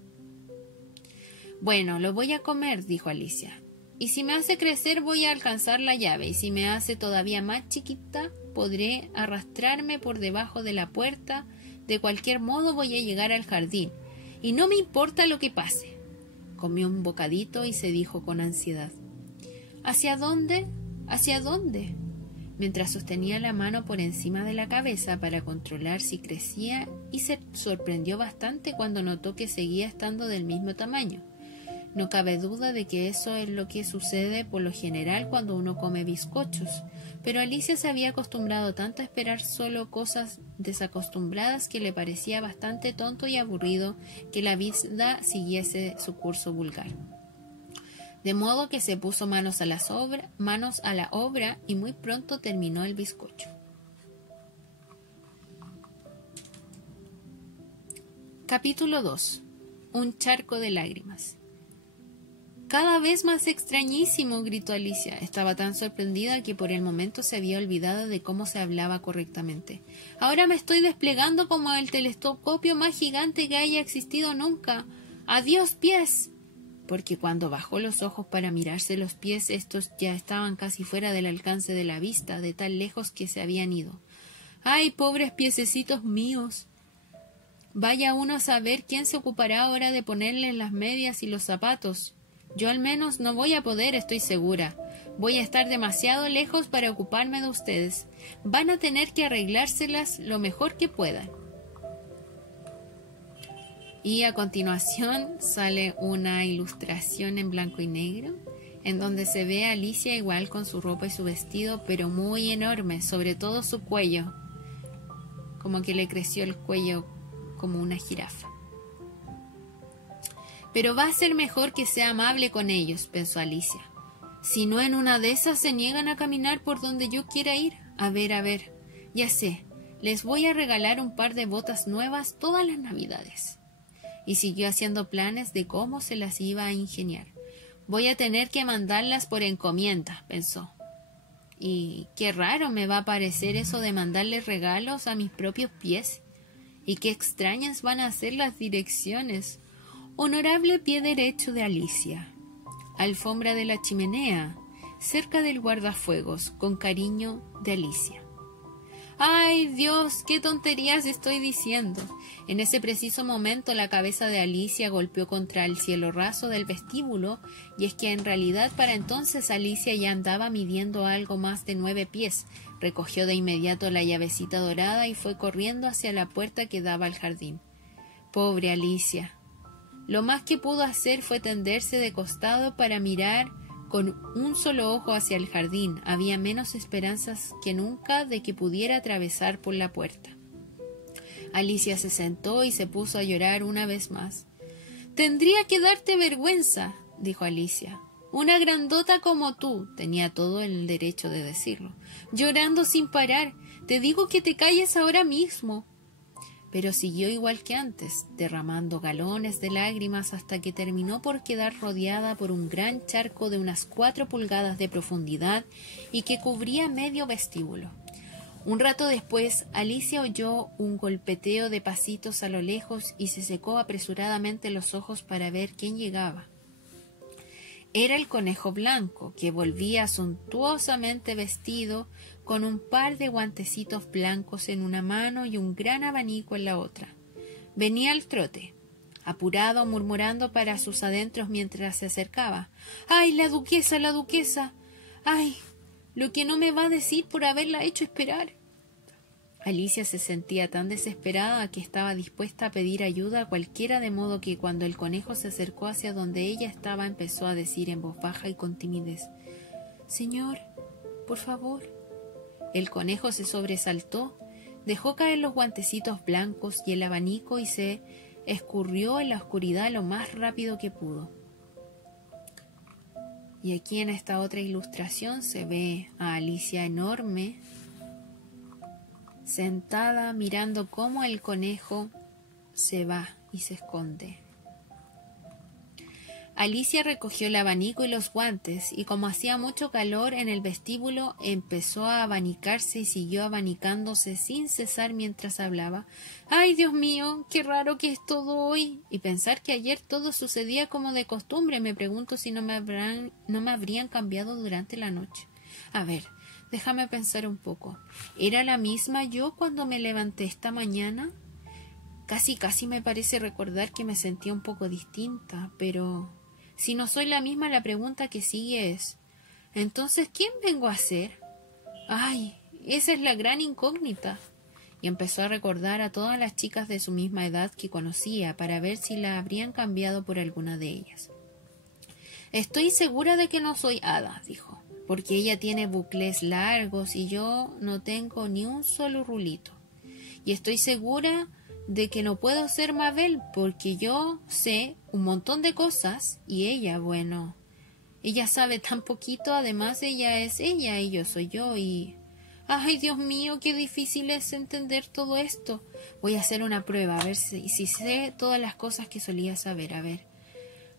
«Bueno, lo voy a comer», dijo Alicia. «Y si me hace crecer voy a alcanzar la llave, y si me hace todavía más chiquita podré arrastrarme por debajo de la puerta. De cualquier modo voy a llegar al jardín, y no me importa lo que pase». Comió un bocadito y se dijo con ansiedad: «¿Hacia dónde? ¿Hacia dónde?», mientras sostenía la mano por encima de la cabeza para controlar si crecía, y se sorprendió bastante cuando notó que seguía estando del mismo tamaño. No cabe duda de que eso es lo que sucede por lo general cuando uno come bizcochos, pero Alicia se había acostumbrado tanto a esperar solo cosas desacostumbradas que le parecía bastante tonto y aburrido que la vida siguiese su curso vulgar. De modo que se puso manos a la obra y muy pronto terminó el bizcocho. Capítulo 2. Un charco de lágrimas. «Cada vez más extrañísimo», gritó Alicia. Estaba tan sorprendida que por el momento se había olvidado de cómo se hablaba correctamente. «Ahora me estoy desplegando como el telescopio más gigante que haya existido nunca. ¡Adiós, pies!». Porque cuando bajó los ojos para mirarse los pies, estos ya estaban casi fuera del alcance de la vista, de tan lejos que se habían ido. «¡Ay, pobres piececitos míos! Vaya uno a saber quién se ocupará ahora de ponerles las medias y los zapatos. Yo al menos no voy a poder, estoy segura. Voy a estar demasiado lejos para ocuparme de ustedes. Van a tener que arreglárselas lo mejor que puedan». Y a continuación sale una ilustración en blanco y negro en donde se ve a Alicia igual con su ropa y su vestido, pero muy enorme, sobre todo su cuello, como que le creció el cuello como una jirafa. Pero va a ser mejor que sea amable con ellos, pensó Alicia. Si no, en una de esas se niegan a caminar por donde yo quiera ir. A ver, ya sé, les voy a regalar un par de botas nuevas todas las Navidades. Y siguió haciendo planes de cómo se las iba a ingeniar. Voy a tener que mandarlas por encomienda, pensó. Y qué raro me va a parecer eso de mandarles regalos a mis propios pies. Y qué extrañas van a ser las direcciones. Honorable pie derecho de Alicia. Alfombra de la chimenea, cerca del guardafuegos, con cariño de Alicia. ¡Ay, Dios! ¡Qué tonterías estoy diciendo! En ese preciso momento la cabeza de Alicia golpeó contra el cielo raso del vestíbulo, y es que en realidad para entonces Alicia ya andaba midiendo algo más de 9 pies. Recogió de inmediato la llavecita dorada y fue corriendo hacia la puerta que daba al jardín. Pobre Alicia. Lo más que pudo hacer fue tenderse de costado para mirar con un solo ojo hacia el jardín. Había menos esperanzas que nunca de que pudiera atravesar por la puerta. Alicia se sentó y se puso a llorar una vez más. «Tendría que darte vergüenza», dijo Alicia. «Una grandota como tú», tenía todo el derecho de decirlo, «llorando sin parar. Te digo que te calles ahora mismo». Pero siguió igual que antes, derramando galones de lágrimas hasta que terminó por quedar rodeada por un gran charco de unas 4 pulgadas de profundidad y que cubría medio vestíbulo. Un rato después, Alicia oyó un golpeteo de pasitos a lo lejos y se secó apresuradamente los ojos para ver quién llegaba. Era el conejo blanco, que volvía suntuosamente vestido, con un par de guantecitos blancos en una mano y un gran abanico en la otra. Venía al trote, apurado, murmurando para sus adentros mientras se acercaba. «¡Ay, la duquesa, la duquesa! ¡Ay, lo que no me va a decir por haberla hecho esperar!» Alicia se sentía tan desesperada que estaba dispuesta a pedir ayuda a cualquiera, de modo que cuando el conejo se acercó hacia donde ella estaba, empezó a decir en voz baja y con timidez: «Señor, por favor». El conejo se sobresaltó, dejó caer los guantecitos blancos y el abanico y se escurrió en la oscuridad lo más rápido que pudo. Y aquí en esta otra ilustración se ve a Alicia enorme, sentada mirando cómo el conejo se va y se esconde. Alicia recogió el abanico y los guantes, y como hacía mucho calor en el vestíbulo, empezó a abanicarse y siguió abanicándose sin cesar mientras hablaba. «¡Ay, Dios mío! ¡Qué raro que es todo hoy! Y pensar que ayer todo sucedía como de costumbre. Me pregunto si no me habrían cambiado durante la noche. A ver, déjame pensar un poco. ¿Era la misma yo cuando me levanté esta mañana? Casi me parece recordar que me sentía un poco distinta, pero si no soy la misma, la pregunta que sigue es: ¿entonces quién vengo a ser? ¡Ay! Esa es la gran incógnita». Y empezó a recordar a todas las chicas de su misma edad que conocía para ver si la habrían cambiado por alguna de ellas. «Estoy segura de que no soy Ada», dijo, «porque ella tiene bucles largos y yo no tengo ni un solo rulito. Y estoy segura de que no puedo ser Mabel, porque yo sé un montón de cosas y ella, bueno, ella sabe tan poquito. Además ella es ella y yo soy yo y... ¡Ay, Dios mío, qué difícil es entender todo esto! Voy a hacer una prueba, a ver si sé todas las cosas que solía saber. A ver,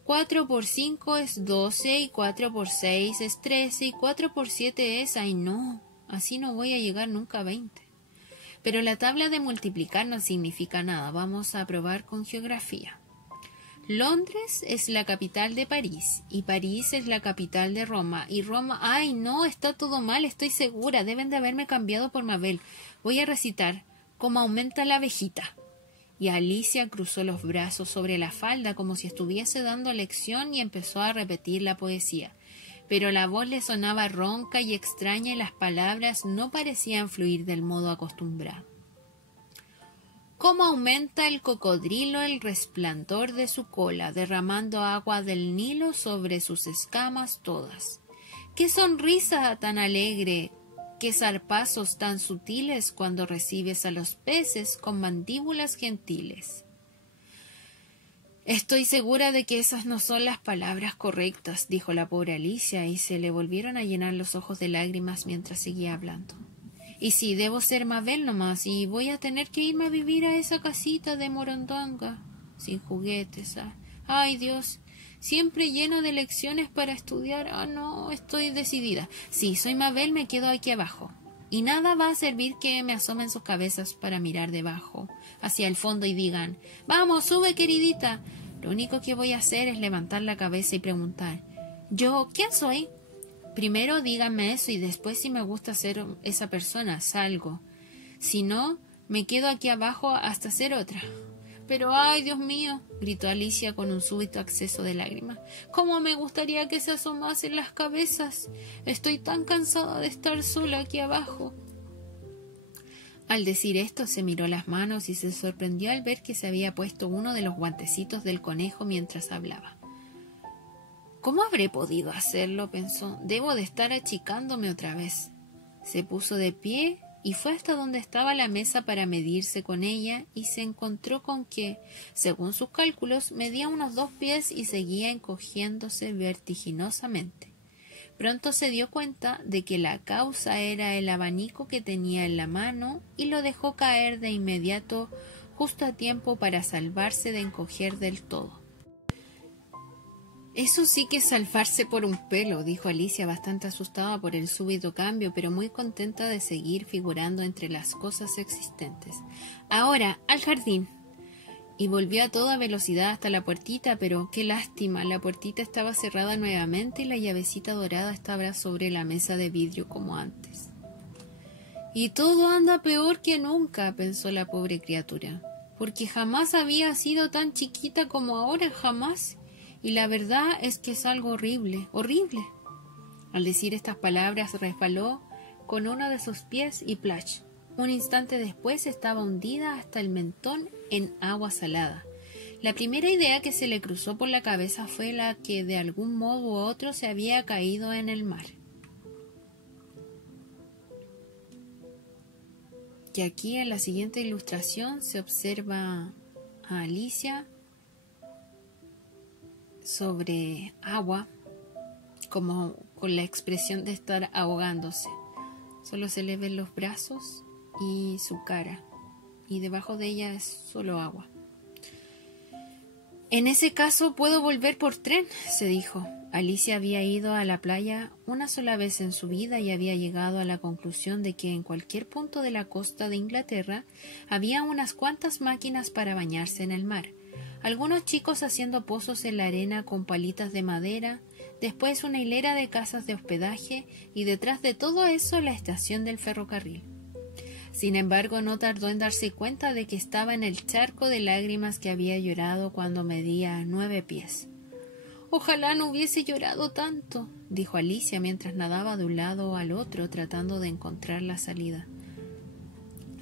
4 por 5 es 12 y 4 por 6 es 13 y 4 por 7 es... ¡Ay, no! Así no voy a llegar nunca a 20. Pero la tabla de multiplicar no significa nada. Vamos a probar con geografía. Londres es la capital de París, y París es la capital de Roma, y Roma... ¡Ay, no! Está todo mal, estoy segura. Deben de haberme cambiado por Mabel. Voy a recitar cómo aumenta la abejita. Y Alicia cruzó los brazos sobre la falda como si estuviese dando lección y empezó a repetir la poesía. Pero la voz le sonaba ronca y extraña y las palabras no parecían fluir del modo acostumbrado. cómo aumenta el cocodrilo el resplandor de su cola, derramando agua del Nilo sobre sus escamas todas. ¡Qué sonrisa tan alegre! ¡Qué zarpazos tan sutiles cuando recibes a los peces con mandíbulas gentiles! Estoy segura de que esas no son las palabras correctas, dijo la pobre Alicia, y se le volvieron a llenar los ojos de lágrimas mientras seguía hablando. Y sí, debo ser Mabel nomás, y voy a tener que irme a vivir a esa casita de Morondanga, sin juguetes. ¡Ay, Dios! Siempre lleno de lecciones para estudiar. No, estoy decidida. Sí, soy Mabel, me quedo aquí abajo. Y nada va a servir que me asomen sus cabezas para mirar debajo, hacia el fondo, y digan, «Vamos, sube, queridita». Lo único que voy a hacer es levantar la cabeza y preguntar, «¿Yo quién soy?» Primero díganme eso y después, si me gusta ser esa persona, salgo. Si no, me quedo aquí abajo hasta ser otra. Pero, ¡ay, Dios mío!, gritó Alicia con un súbito acceso de lágrimas. «¿Cómo me gustaría que se asomasen las cabezas? Estoy tan cansada de estar sola aquí abajo». Al decir esto, se miró las manos y se sorprendió al ver que se había puesto uno de los guantecitos del conejo mientras hablaba. «¿Cómo habré podido hacerlo?», pensó. «Debo de estar achicándome otra vez». Se puso de pie y fue hasta donde estaba la mesa para medirse con ella, y se encontró con que, según sus cálculos, medía unos 2 pies y seguía encogiéndose vertiginosamente. Pronto se dio cuenta de que la causa era el abanico que tenía en la mano, y lo dejó caer de inmediato, justo a tiempo para salvarse de encoger del todo. «Eso sí que es salvarse por un pelo», dijo Alicia, bastante asustada por el súbito cambio, pero muy contenta de seguir figurando entre las cosas existentes. «Ahora, al jardín». Y volvió a toda velocidad hasta la puertita, pero qué lástima, la puertita estaba cerrada nuevamente y la llavecita dorada estaba sobre la mesa de vidrio como antes. «Y todo anda peor que nunca», pensó la pobre criatura, «porque jamás había sido tan chiquita como ahora, jamás. Y la verdad es que es algo horrible, horrible». Al decir estas palabras resbaló con uno de sus pies y ¡plach! Un instante después estaba hundida hasta el mentón en agua salada. La primera idea que se le cruzó por la cabeza fue la que de algún modo u otro se había caído en el mar. Y aquí en la siguiente ilustración se observa a Alicia sobre agua, como con la expresión de estar ahogándose. Solo se le ven los brazos y su cara, y debajo de ella es solo agua. «En ese caso puedo volver por tren», se dijo. Alicia había ido a la playa una sola vez en su vida y había llegado a la conclusión de que en cualquier punto de la costa de Inglaterra había unas cuantas máquinas para bañarse en el mar. Algunos chicos haciendo pozos en la arena con palitas de madera, después una hilera de casas de hospedaje y detrás de todo eso la estación del ferrocarril. Sin embargo, no tardó en darse cuenta de que estaba en el charco de lágrimas que había llorado cuando medía 9 pies. «Ojalá no hubiese llorado tanto», dijo Alicia mientras nadaba de un lado al otro tratando de encontrar la salida.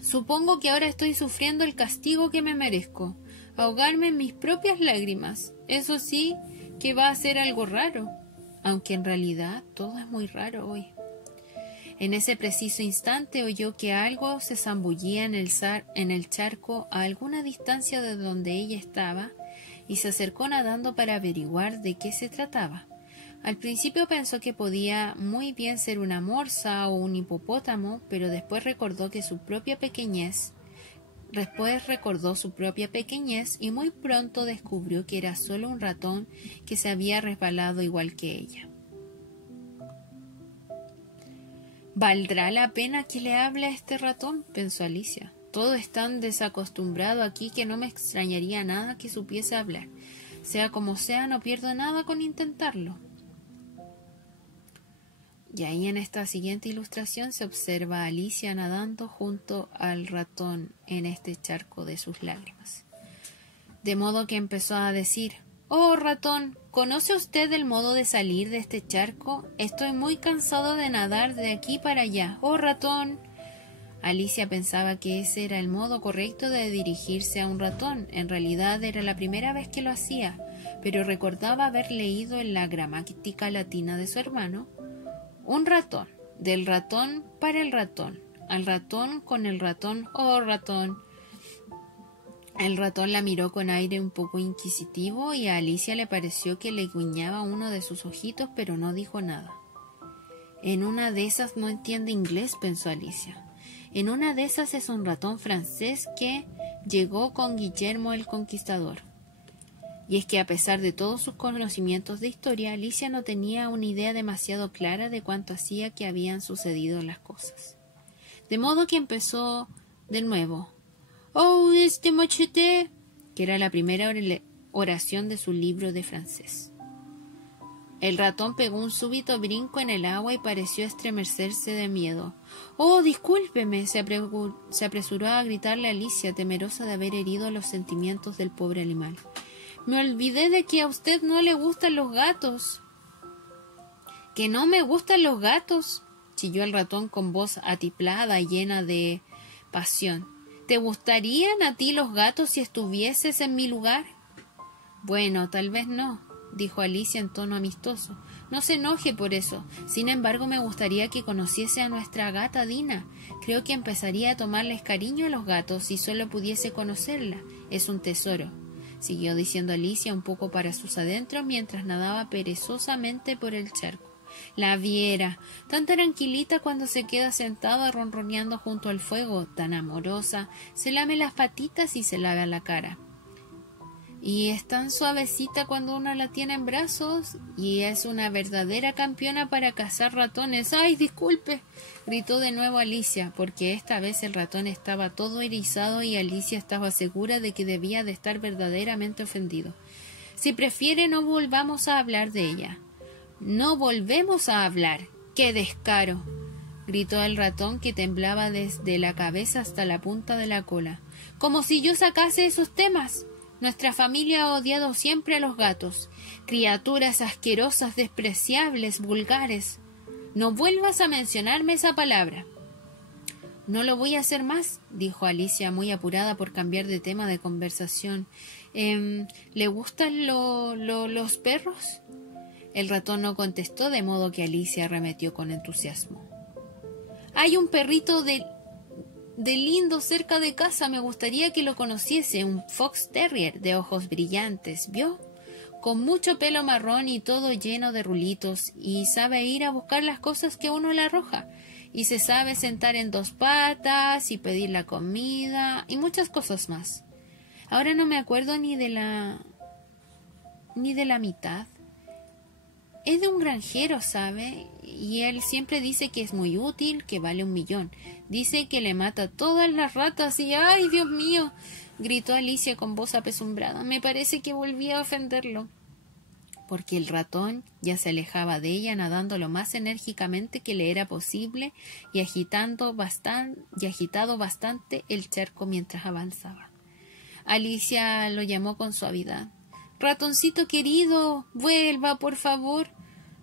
«Supongo que ahora estoy sufriendo el castigo que me merezco. Ahogarme en mis propias lágrimas. Eso sí que va a ser algo raro, aunque en realidad todo es muy raro hoy». En ese preciso instante oyó que algo se zambullía en el charco a alguna distancia de donde ella estaba y se acercó nadando para averiguar de qué se trataba. Al principio pensó que podía muy bien ser una morsa o un hipopótamo, pero después recordó su propia pequeñez y muy pronto descubrió que era solo un ratón que se había resbalado igual que ella. «¿Valdrá la pena que le hable a este ratón?», pensó Alicia. «Todo es tan desacostumbrado aquí que no me extrañaría nada que supiese hablar. Sea como sea, no pierdo nada con intentarlo». Y ahí en esta siguiente ilustración se observa a Alicia nadando junto al ratón en este charco de sus lágrimas. De modo que empezó a decir: «Oh, ratón, ¿conoce usted el modo de salir de este charco? Estoy muy cansado de nadar de aquí para allá. ¡Oh, ratón!». Alicia pensaba que ese era el modo correcto de dirigirse a un ratón. En realidad era la primera vez que lo hacía, pero recordaba haber leído en la gramática latina de su hermano: un ratón, del ratón para el ratón, al ratón con el ratón, oh ratón. El ratón la miró con aire un poco inquisitivo y a Alicia le pareció que le guiñaba uno de sus ojitos, pero no dijo nada. En una de esas no entiende inglés, pensó Alicia. En una de esas es un ratón francés que llegó con Guillermo el Conquistador. Y es que a pesar de todos sus conocimientos de historia, Alicia no tenía una idea demasiado clara de cuánto hacía que habían sucedido las cosas. De modo que empezó de nuevo. «Oh, este machete», que era la primera oración de su libro de francés. El ratón pegó un súbito brinco en el agua y pareció estremecerse de miedo. «Oh, discúlpeme», se apresuró a gritarle a Alicia, temerosa de haber herido los sentimientos del pobre animal. «Me olvidé de que a usted no le gustan los gatos». «¿Que no me gustan los gatos?», chilló el ratón con voz atiplada y llena de pasión. «¿Te gustarían a ti los gatos si estuvieses en mi lugar?» «Bueno, tal vez no», dijo Alicia en tono amistoso. «No se enoje por eso. Sin embargo, me gustaría que conociese a nuestra gata Dina. Creo que empezaría a tomarles cariño a los gatos si solo pudiese conocerla. Es un tesoro», siguió diciendo Alicia un poco para sus adentros mientras nadaba perezosamente por el charco. «La viera, tan tranquilita cuando se queda sentada ronroneando junto al fuego, tan amorosa, se lame las patitas y se lava la cara. Y es tan suavecita cuando uno la tiene en brazos, y es una verdadera campeona para cazar ratones». «¡Ay, disculpe!», gritó de nuevo Alicia, porque esta vez el ratón estaba todo erizado y Alicia estaba segura de que debía de estar verdaderamente ofendido. «Si prefiere, no volvamos a hablar de ella». «No volvemos a hablar. ¡Qué descaro!», gritó el ratón, que temblaba desde la cabeza hasta la punta de la cola. «Como si yo sacase esos temas. Nuestra familia ha odiado siempre a los gatos. Criaturas asquerosas, despreciables, vulgares. No vuelvas a mencionarme esa palabra». «No lo voy a hacer más», dijo Alicia, muy apurada por cambiar de tema de conversación. «¿Le gustan los perros?» El ratón no contestó, de modo que Alicia arremetió con entusiasmo. «Hay un perrito de lindo cerca de casa, me gustaría que lo conociese, un fox terrier de ojos brillantes, ¿vio? Con mucho pelo marrón y todo lleno de rulitos, y sabe ir a buscar las cosas que uno le arroja, y se sabe sentar en dos patas y pedir la comida y muchas cosas más. Ahora no me acuerdo ni de la mitad. Es de un granjero, ¿sabe? Y él siempre dice que es muy útil, que vale 1.000.000. Dice que le mata todas las ratas y ¡ay, Dios mío!», gritó Alicia con voz apesumbrada. «Me parece que volví a ofenderlo». Porque el ratón ya se alejaba de ella, nadando lo más enérgicamente que le era posible y agitado bastante el charco mientras avanzaba. Alicia lo llamó con suavidad. «Ratoncito querido, vuelva, por favor.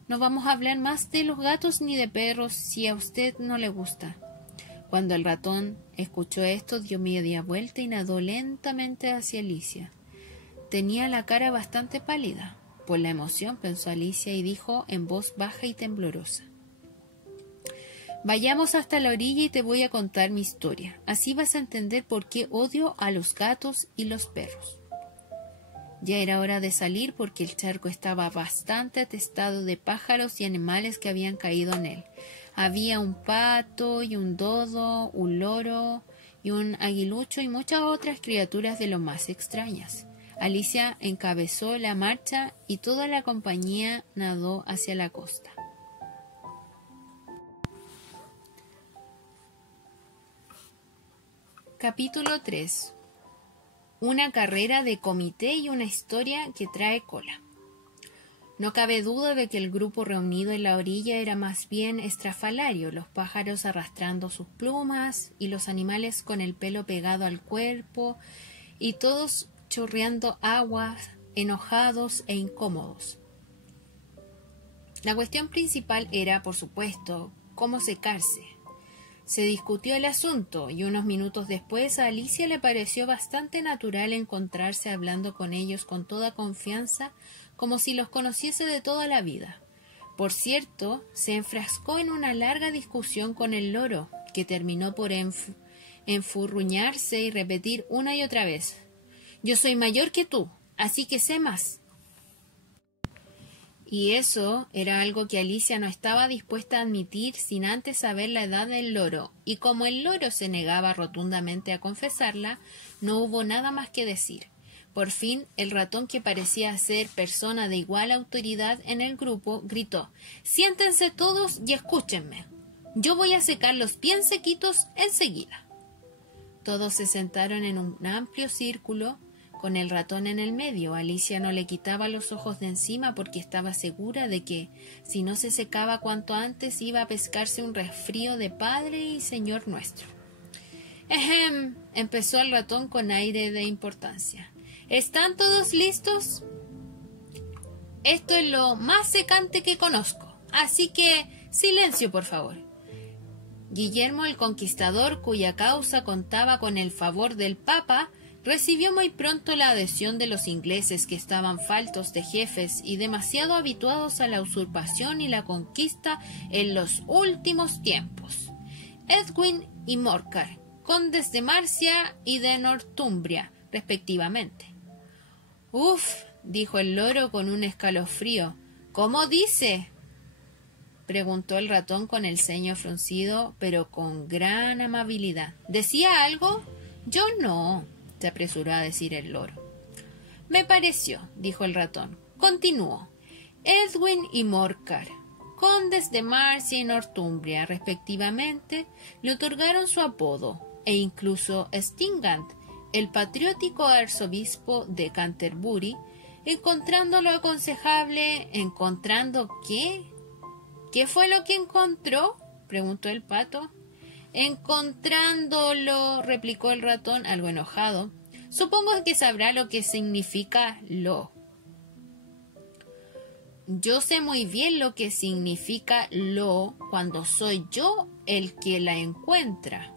No vamos a hablar más de los gatos ni de perros si a usted no le gusta». Cuando el ratón escuchó esto, dio media vuelta y nadó lentamente hacia Alicia. Tenía la cara bastante pálida por la emoción, pensó Alicia, y dijo en voz baja y temblorosa: «Vayamos hasta la orilla y te voy a contar mi historia. Así vas a entender por qué odio a los gatos y los perros». Ya era hora de salir porque el charco estaba bastante atestado de pájaros y animales que habían caído en él. Había un pato y un dodo, un loro y un aguilucho y muchas otras criaturas de lo más extrañas. Alicia encabezó la marcha y toda la compañía nadó hacia la costa. Capítulo 3. Una carrera de comité y una historia que trae cola. No cabe duda de que el grupo reunido en la orilla era más bien estrafalario, los pájaros arrastrando sus plumas y los animales con el pelo pegado al cuerpo y todos chorreando agua, enojados e incómodos. La cuestión principal era, por supuesto, cómo secarse. Se discutió el asunto y unos minutos después a Alicia le pareció bastante natural encontrarse hablando con ellos con toda confianza, como si los conociese de toda la vida. Por cierto, se enfrascó en una larga discusión con el loro, que terminó por enfurruñarse y repetir una y otra vez: «Yo soy mayor que tú, así que sé más». Y eso era algo que Alicia no estaba dispuesta a admitir sin antes saber la edad del loro, y como el loro se negaba rotundamente a confesarla, no hubo nada más que decir. Por fin, el ratón, que parecía ser persona de igual autoridad en el grupo, gritó: «Siéntense todos y escúchenme. Yo voy a secar los bien sequitos enseguida». Todos se sentaron en un amplio círculo, con el ratón en el medio. Alicia no le quitaba los ojos de encima porque estaba segura de que, si no se secaba cuanto antes, iba a pescarse un resfrío de Padre y Señor nuestro. «Ejem», empezó el ratón con aire de importancia. «¿Están todos listos? Esto es lo más secante que conozco, así que silencio, por favor». Guillermo el Conquistador, cuya causa contaba con el favor del Papa, recibió muy pronto la adhesión de los ingleses, que estaban faltos de jefes y demasiado habituados a la usurpación y la conquista en los últimos tiempos. Edwin y Morcar, condes de Marcia y de Northumbria, respectivamente. «Uf», dijo el loro con un escalofrío. «¿Cómo dice?», preguntó el ratón con el ceño fruncido, pero con gran amabilidad. «¿Decía algo?». «Yo no», se apresuró a decir el loro. «Me pareció», dijo el ratón. Continuó: «Edwin y Morcar, condes de Marcia y Northumbria, respectivamente, le otorgaron su apodo, e incluso Stingand, el patriótico arzobispo de Canterbury, encontrándolo aconsejable». «¿Encontrando qué? ¿Qué fue lo que encontró?», preguntó el pato. «Encontrándolo», replicó el ratón, algo enojado. «Supongo que sabrá lo que significa lo». «Yo sé muy bien lo que significa lo cuando soy yo el que la encuentra»,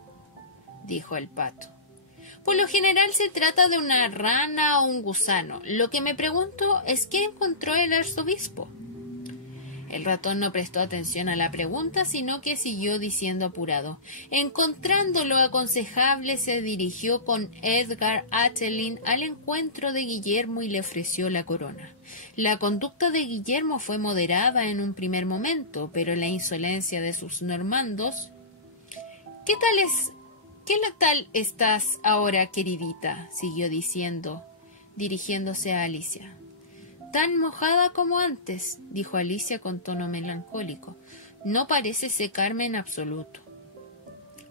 dijo el pato. «Por lo general se trata de una rana o un gusano. Lo que me pregunto es qué encontró el arzobispo». El ratón no prestó atención a la pregunta, sino que siguió diciendo apurado: «Encontrándolo aconsejable, se dirigió con Edgar Atheling al encuentro de Guillermo y le ofreció la corona. La conducta de Guillermo fue moderada en un primer momento, pero la insolencia de sus normandos... ¿Qué tal estás ahora, queridita?», siguió diciendo, dirigiéndose a Alicia. «Tan mojada como antes», dijo Alicia con tono melancólico. «No parece secarme en absoluto».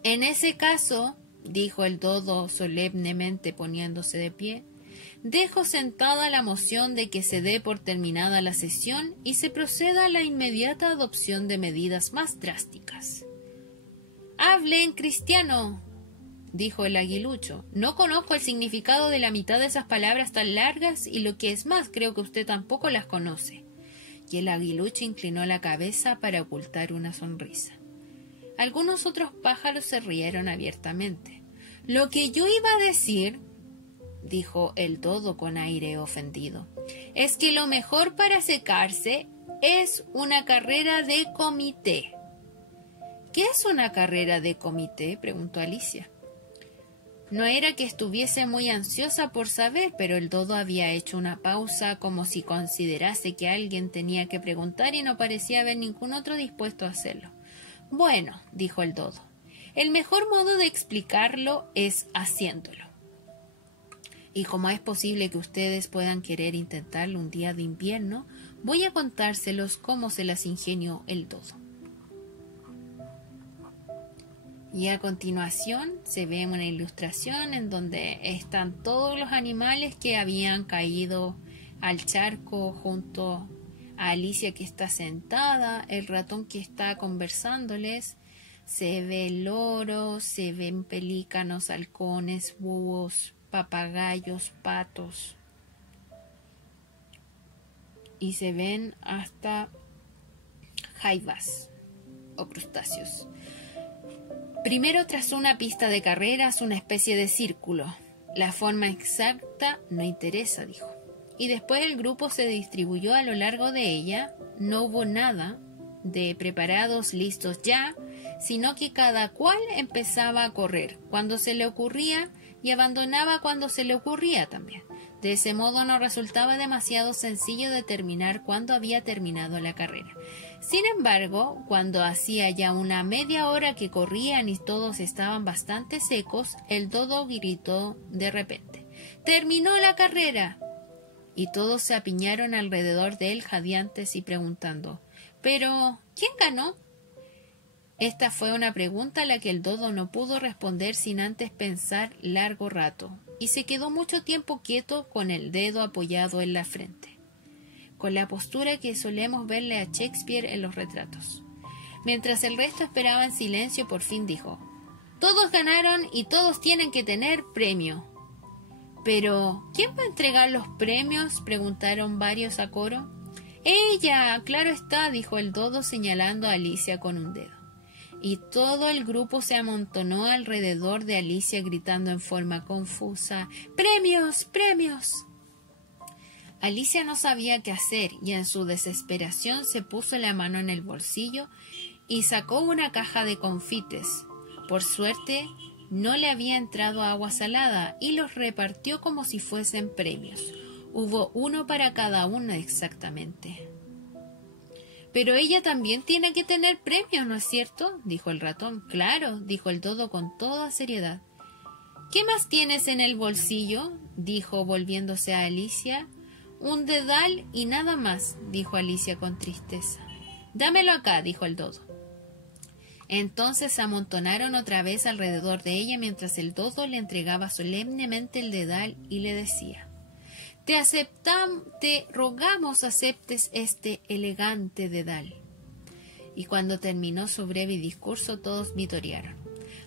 «En ese caso», dijo el dodo solemnemente poniéndose de pie, «dejo sentada la moción de que se dé por terminada la sesión y se proceda a la inmediata adopción de medidas más drásticas». «Hable en cristiano», dijo el aguilucho. «No conozco el significado de la mitad de esas palabras tan largas y, lo que es más, creo que usted tampoco las conoce». Y el aguilucho inclinó la cabeza para ocultar una sonrisa. Algunos otros pájaros se rieron abiertamente. «Lo que yo iba a decir», dijo el dodo con aire ofendido, «es que lo mejor para secarse es una carrera de comité». «¿Qué es una carrera de comité?», preguntó Alicia. No era que estuviese muy ansiosa por saber, pero el dodo había hecho una pausa, como si considerase que alguien tenía que preguntar, y no parecía haber ningún otro dispuesto a hacerlo. «Bueno», dijo el dodo, «el mejor modo de explicarlo es haciéndolo. Y como es posible que ustedes puedan querer intentarlo un día de invierno, voy a contárselos cómo se las ingenió el dodo». Y a continuación se ve una ilustración en donde están todos los animales que habían caído al charco junto a Alicia, que está sentada, el ratón que está conversándoles. Se ve loros, se ven pelícanos, halcones, búhos, papagayos, patos. Y se ven hasta jaivas o crustáceos. Primero trazó una pista de carreras, una especie de círculo. La forma exacta no interesa, dijo. Y después el grupo se distribuyó a lo largo de ella. No hubo nada de preparados, listos ya, sino que cada cual empezaba a correr cuando se le ocurría y abandonaba cuando se le ocurría también. De ese modo no resultaba demasiado sencillo determinar cuándo había terminado la carrera. Sin embargo, cuando hacía ya una media hora que corrían y todos estaban bastante secos, el dodo gritó de repente: «¡Terminó la carrera!». Y todos se apiñaron alrededor de él, jadeantes y preguntando: «¿Pero quién ganó?». Esta fue una pregunta a la que el dodo no pudo responder sin antes pensar largo rato, y se quedó mucho tiempo quieto con el dedo apoyado en la frente, con la postura que solemos verle a Shakespeare en los retratos. Mientras el resto esperaba en silencio, por fin dijo: «Todos ganaron y todos tienen que tener premio». «¿Pero quién va a entregar los premios?», preguntaron varios a coro. «Ella, claro está», dijo el dodo señalando a Alicia con un dedo. Y todo el grupo se amontonó alrededor de Alicia gritando en forma confusa: «¡Premios! ¡Premios!». Alicia no sabía qué hacer y en su desesperación se puso la mano en el bolsillo y sacó una caja de confites. Por suerte no le había entrado agua salada y los repartió como si fuesen premios. Hubo uno para cada una exactamente. «Pero ella también tiene que tener premios, ¿no es cierto?», dijo el ratón. «Claro», dijo el dodo con toda seriedad. «¿Qué más tienes en el bolsillo?», dijo volviéndose a Alicia. «Un dedal y nada más», dijo Alicia con tristeza. «Dámelo acá», dijo el dodo. Entonces se amontonaron otra vez alrededor de ella mientras el dodo le entregaba solemnemente el dedal y le decía: «Te rogamos aceptes este elegante dedal». Y cuando terminó su breve discurso todos vitorearon.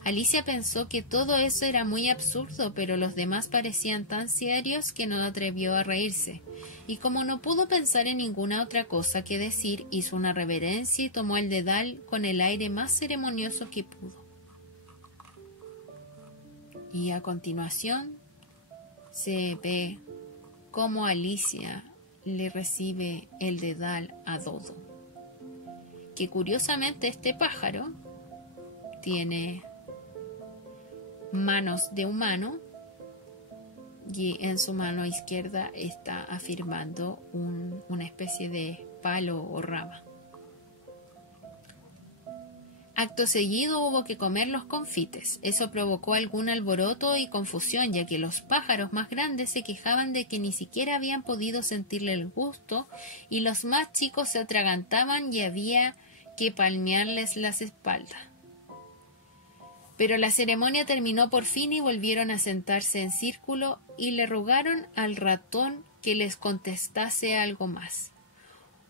Alicia pensó que todo eso era muy absurdo, pero los demás parecían tan serios que no atrevió a reírse, y como no pudo pensar en ninguna otra cosa que decir, hizo una reverencia y tomó el dedal con el aire más ceremonioso que pudo. Y a continuación se ve cómo Alicia le recibe el dedal a Dodo, que curiosamente este pájaro tiene manos de humano y en su mano izquierda está afirmando una especie de palo o rama. Acto seguido hubo que comer los confites. Eso provocó algún alboroto y confusión, ya que los pájaros más grandes se quejaban de que ni siquiera habían podido sentirle el gusto, y los más chicos se atragantaban y había que palmearles las espaldas. Pero la ceremonia terminó por fin y volvieron a sentarse en círculo y le rogaron al ratón que les contestase algo más.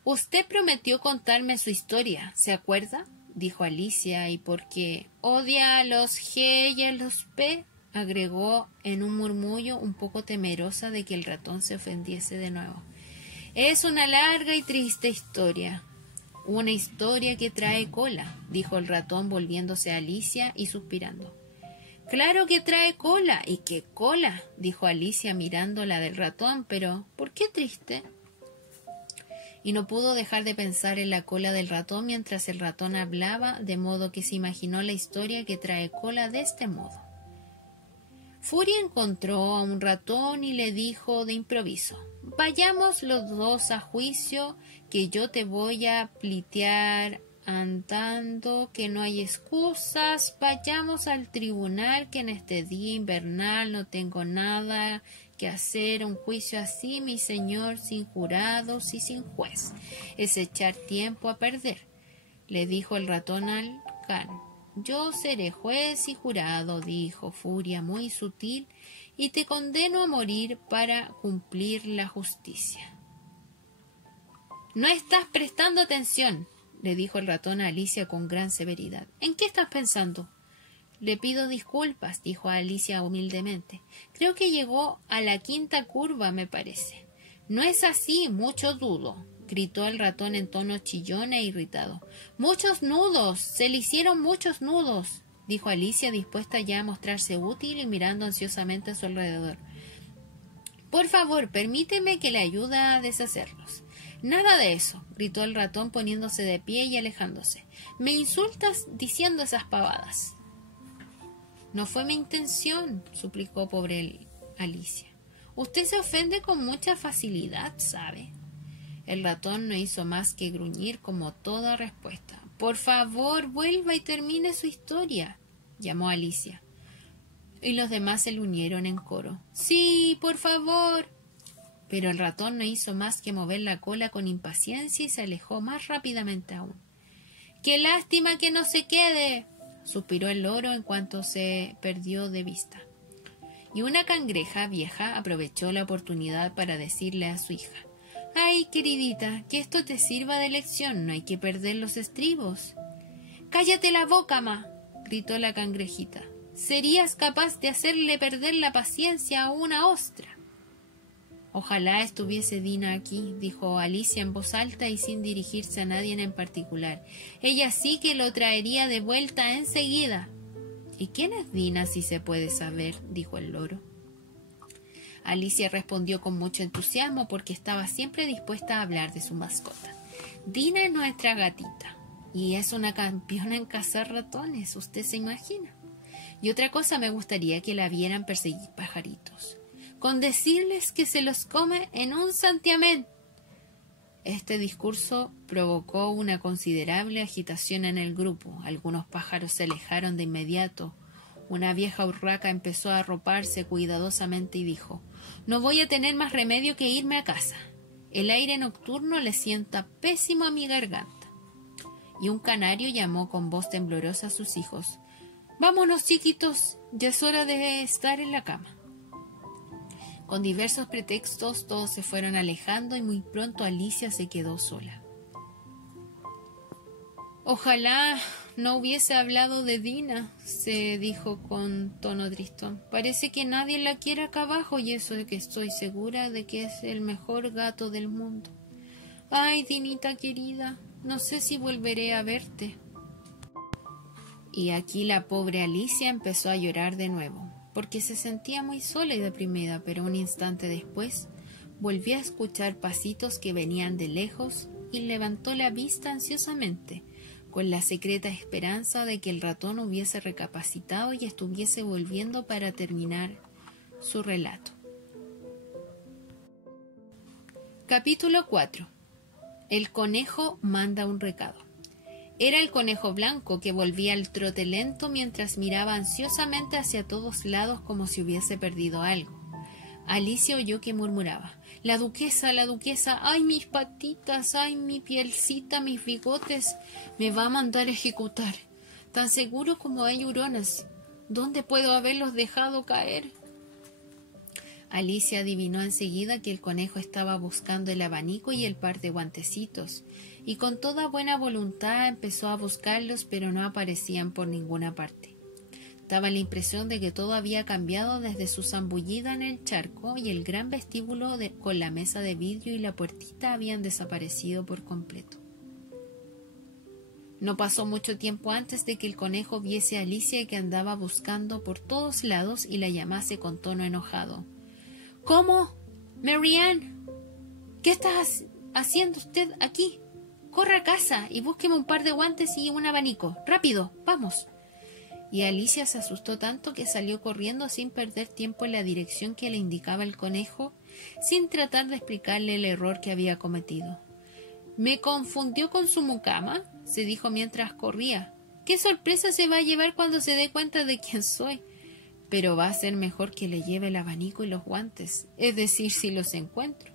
«Usted prometió contarme su historia, ¿se acuerda?», dijo Alicia, «y porque odia a los G y a los P», agregó en un murmullo un poco temerosa de que el ratón se ofendiese de nuevo. «Es una larga y triste historia». «Una historia que trae cola», dijo el ratón volviéndose a Alicia y suspirando. «Claro que trae cola. ¿Y qué cola?», dijo Alicia mirando la del ratón. «Pero, ¿por qué triste?». Y no pudo dejar de pensar en la cola del ratón mientras el ratón hablaba, de modo que se imaginó la historia que trae cola de este modo. Furia encontró a un ratón y le dijo de improviso: «Vayamos los dos a juicio, que yo te voy a pleitear andando, que no hay excusas. Vayamos al tribunal, que en este día invernal no tengo nada que hacer. Un juicio así, mi señor, sin jurados y sin juez, es echar tiempo a perder», le dijo el ratón al can. «Yo seré juez y jurado», dijo Furia muy sutil, «y te condeno a morir para cumplir la justicia». «No estás prestando atención», le dijo el ratón a Alicia con gran severidad. «¿En qué estás pensando?». «Le pido disculpas», dijo Alicia humildemente. «Creo que llegó a la quinta curva, me parece». «No es así, mucho dudo», gritó el ratón en tono chillón e irritado. «¡Muchos nudos! ¡Se le hicieron muchos nudos!». dijo Alicia, dispuesta ya a mostrarse útil y mirando ansiosamente a su alrededor. Por favor, permíteme que le ayude a deshacerlos. Nada de eso, gritó el ratón poniéndose de pie y alejándose. Me insultas diciendo esas pavadas. No fue mi intención, suplicó pobre Alicia. Usted se ofende con mucha facilidad, ¿sabe? El ratón no hizo más que gruñir como toda respuesta. Por favor, vuelva y termine su historia, llamó Alicia. Y los demás se le unieron en coro. Sí, por favor. Pero el ratón no hizo más que mover la cola con impaciencia y se alejó más rápidamente aún. ¡Qué lástima que no se quede!, suspiró el loro en cuanto se perdió de vista. Y una cangreja vieja aprovechó la oportunidad para decirle a su hija: «Ay, queridita, que esto te sirva de lección, no hay que perder los estribos». «¡Cállate la boca, ma!», gritó la cangrejita. «Serías capaz de hacerle perder la paciencia a una ostra». «Ojalá estuviese Dina aquí», dijo Alicia en voz alta y sin dirigirse a nadie en particular. «Ella sí que lo traería de vuelta enseguida». «¿Y quién es Dina, si se puede saber?», dijo el loro. Alicia respondió con mucho entusiasmo porque estaba siempre dispuesta a hablar de su mascota. «Dina es nuestra gatita y es una campeona en cazar ratones, usted se imagina. Y otra cosa, me gustaría que la vieran perseguir pajaritos, con decirles que se los come en un santiamén». Este discurso provocó una considerable agitación en el grupo. Algunos pájaros se alejaron de inmediato. Una vieja urraca empezó a arroparse cuidadosamente y dijo: «No voy a tener más remedio que irme a casa. El aire nocturno le sienta pésimo a mi garganta». Y un canario llamó con voz temblorosa a sus hijos: «Vámonos, chiquitos, ya es hora de estar en la cama». Con diversos pretextos todos se fueron alejando y muy pronto Alicia se quedó sola. «Ojalá no hubiese hablado de Dina», se dijo con tono tristón. «Parece que nadie la quiere acá abajo y eso de que estoy segura de que es el mejor gato del mundo. Ay, Dinita querida, no sé si volveré a verte». Y aquí la pobre Alicia empezó a llorar de nuevo, porque se sentía muy sola y deprimida, pero un instante después volvió a escuchar pasitos que venían de lejos y levantó la vista ansiosamente, con la secreta esperanza de que el ratón hubiese recapacitado y estuviese volviendo para terminar su relato. Capítulo 4. El conejo manda un recado. Era el conejo blanco, que volvía al trote lento mientras miraba ansiosamente hacia todos lados como si hubiese perdido algo. Alicia oyó que murmuraba: la duquesa, ay, mis patitas, ay, mi pielcita, mis bigotes, me va a mandar a ejecutar, tan seguro como hay hurones. ¿Dónde puedo haberlos dejado caer?». Alicia adivinó enseguida que el conejo estaba buscando el abanico y el par de guantecitos, y con toda buena voluntad empezó a buscarlos, pero no aparecían por ninguna parte. Daba la impresión de que todo había cambiado desde su zambullida en el charco, y el gran vestíbulo con la mesa de vidrio y la puertita habían desaparecido por completo. No pasó mucho tiempo antes de que el conejo viese a Alicia, que andaba buscando por todos lados, y la llamase con tono enojado. «¿Cómo? Mary Ann, ¿qué está haciendo usted aquí? Corra a casa y búsqueme un par de guantes y un abanico. ¡Rápido! ¡Vamos!». Y Alicia se asustó tanto que salió corriendo sin perder tiempo en la dirección que le indicaba el conejo, sin tratar de explicarle el error que había cometido. «¿Me confundió con su mucama?», se dijo mientras corría. «¡Qué sorpresa se va a llevar cuando se dé cuenta de quién soy! Pero va a ser mejor que le lleve el abanico y los guantes, es decir, si los encuentro».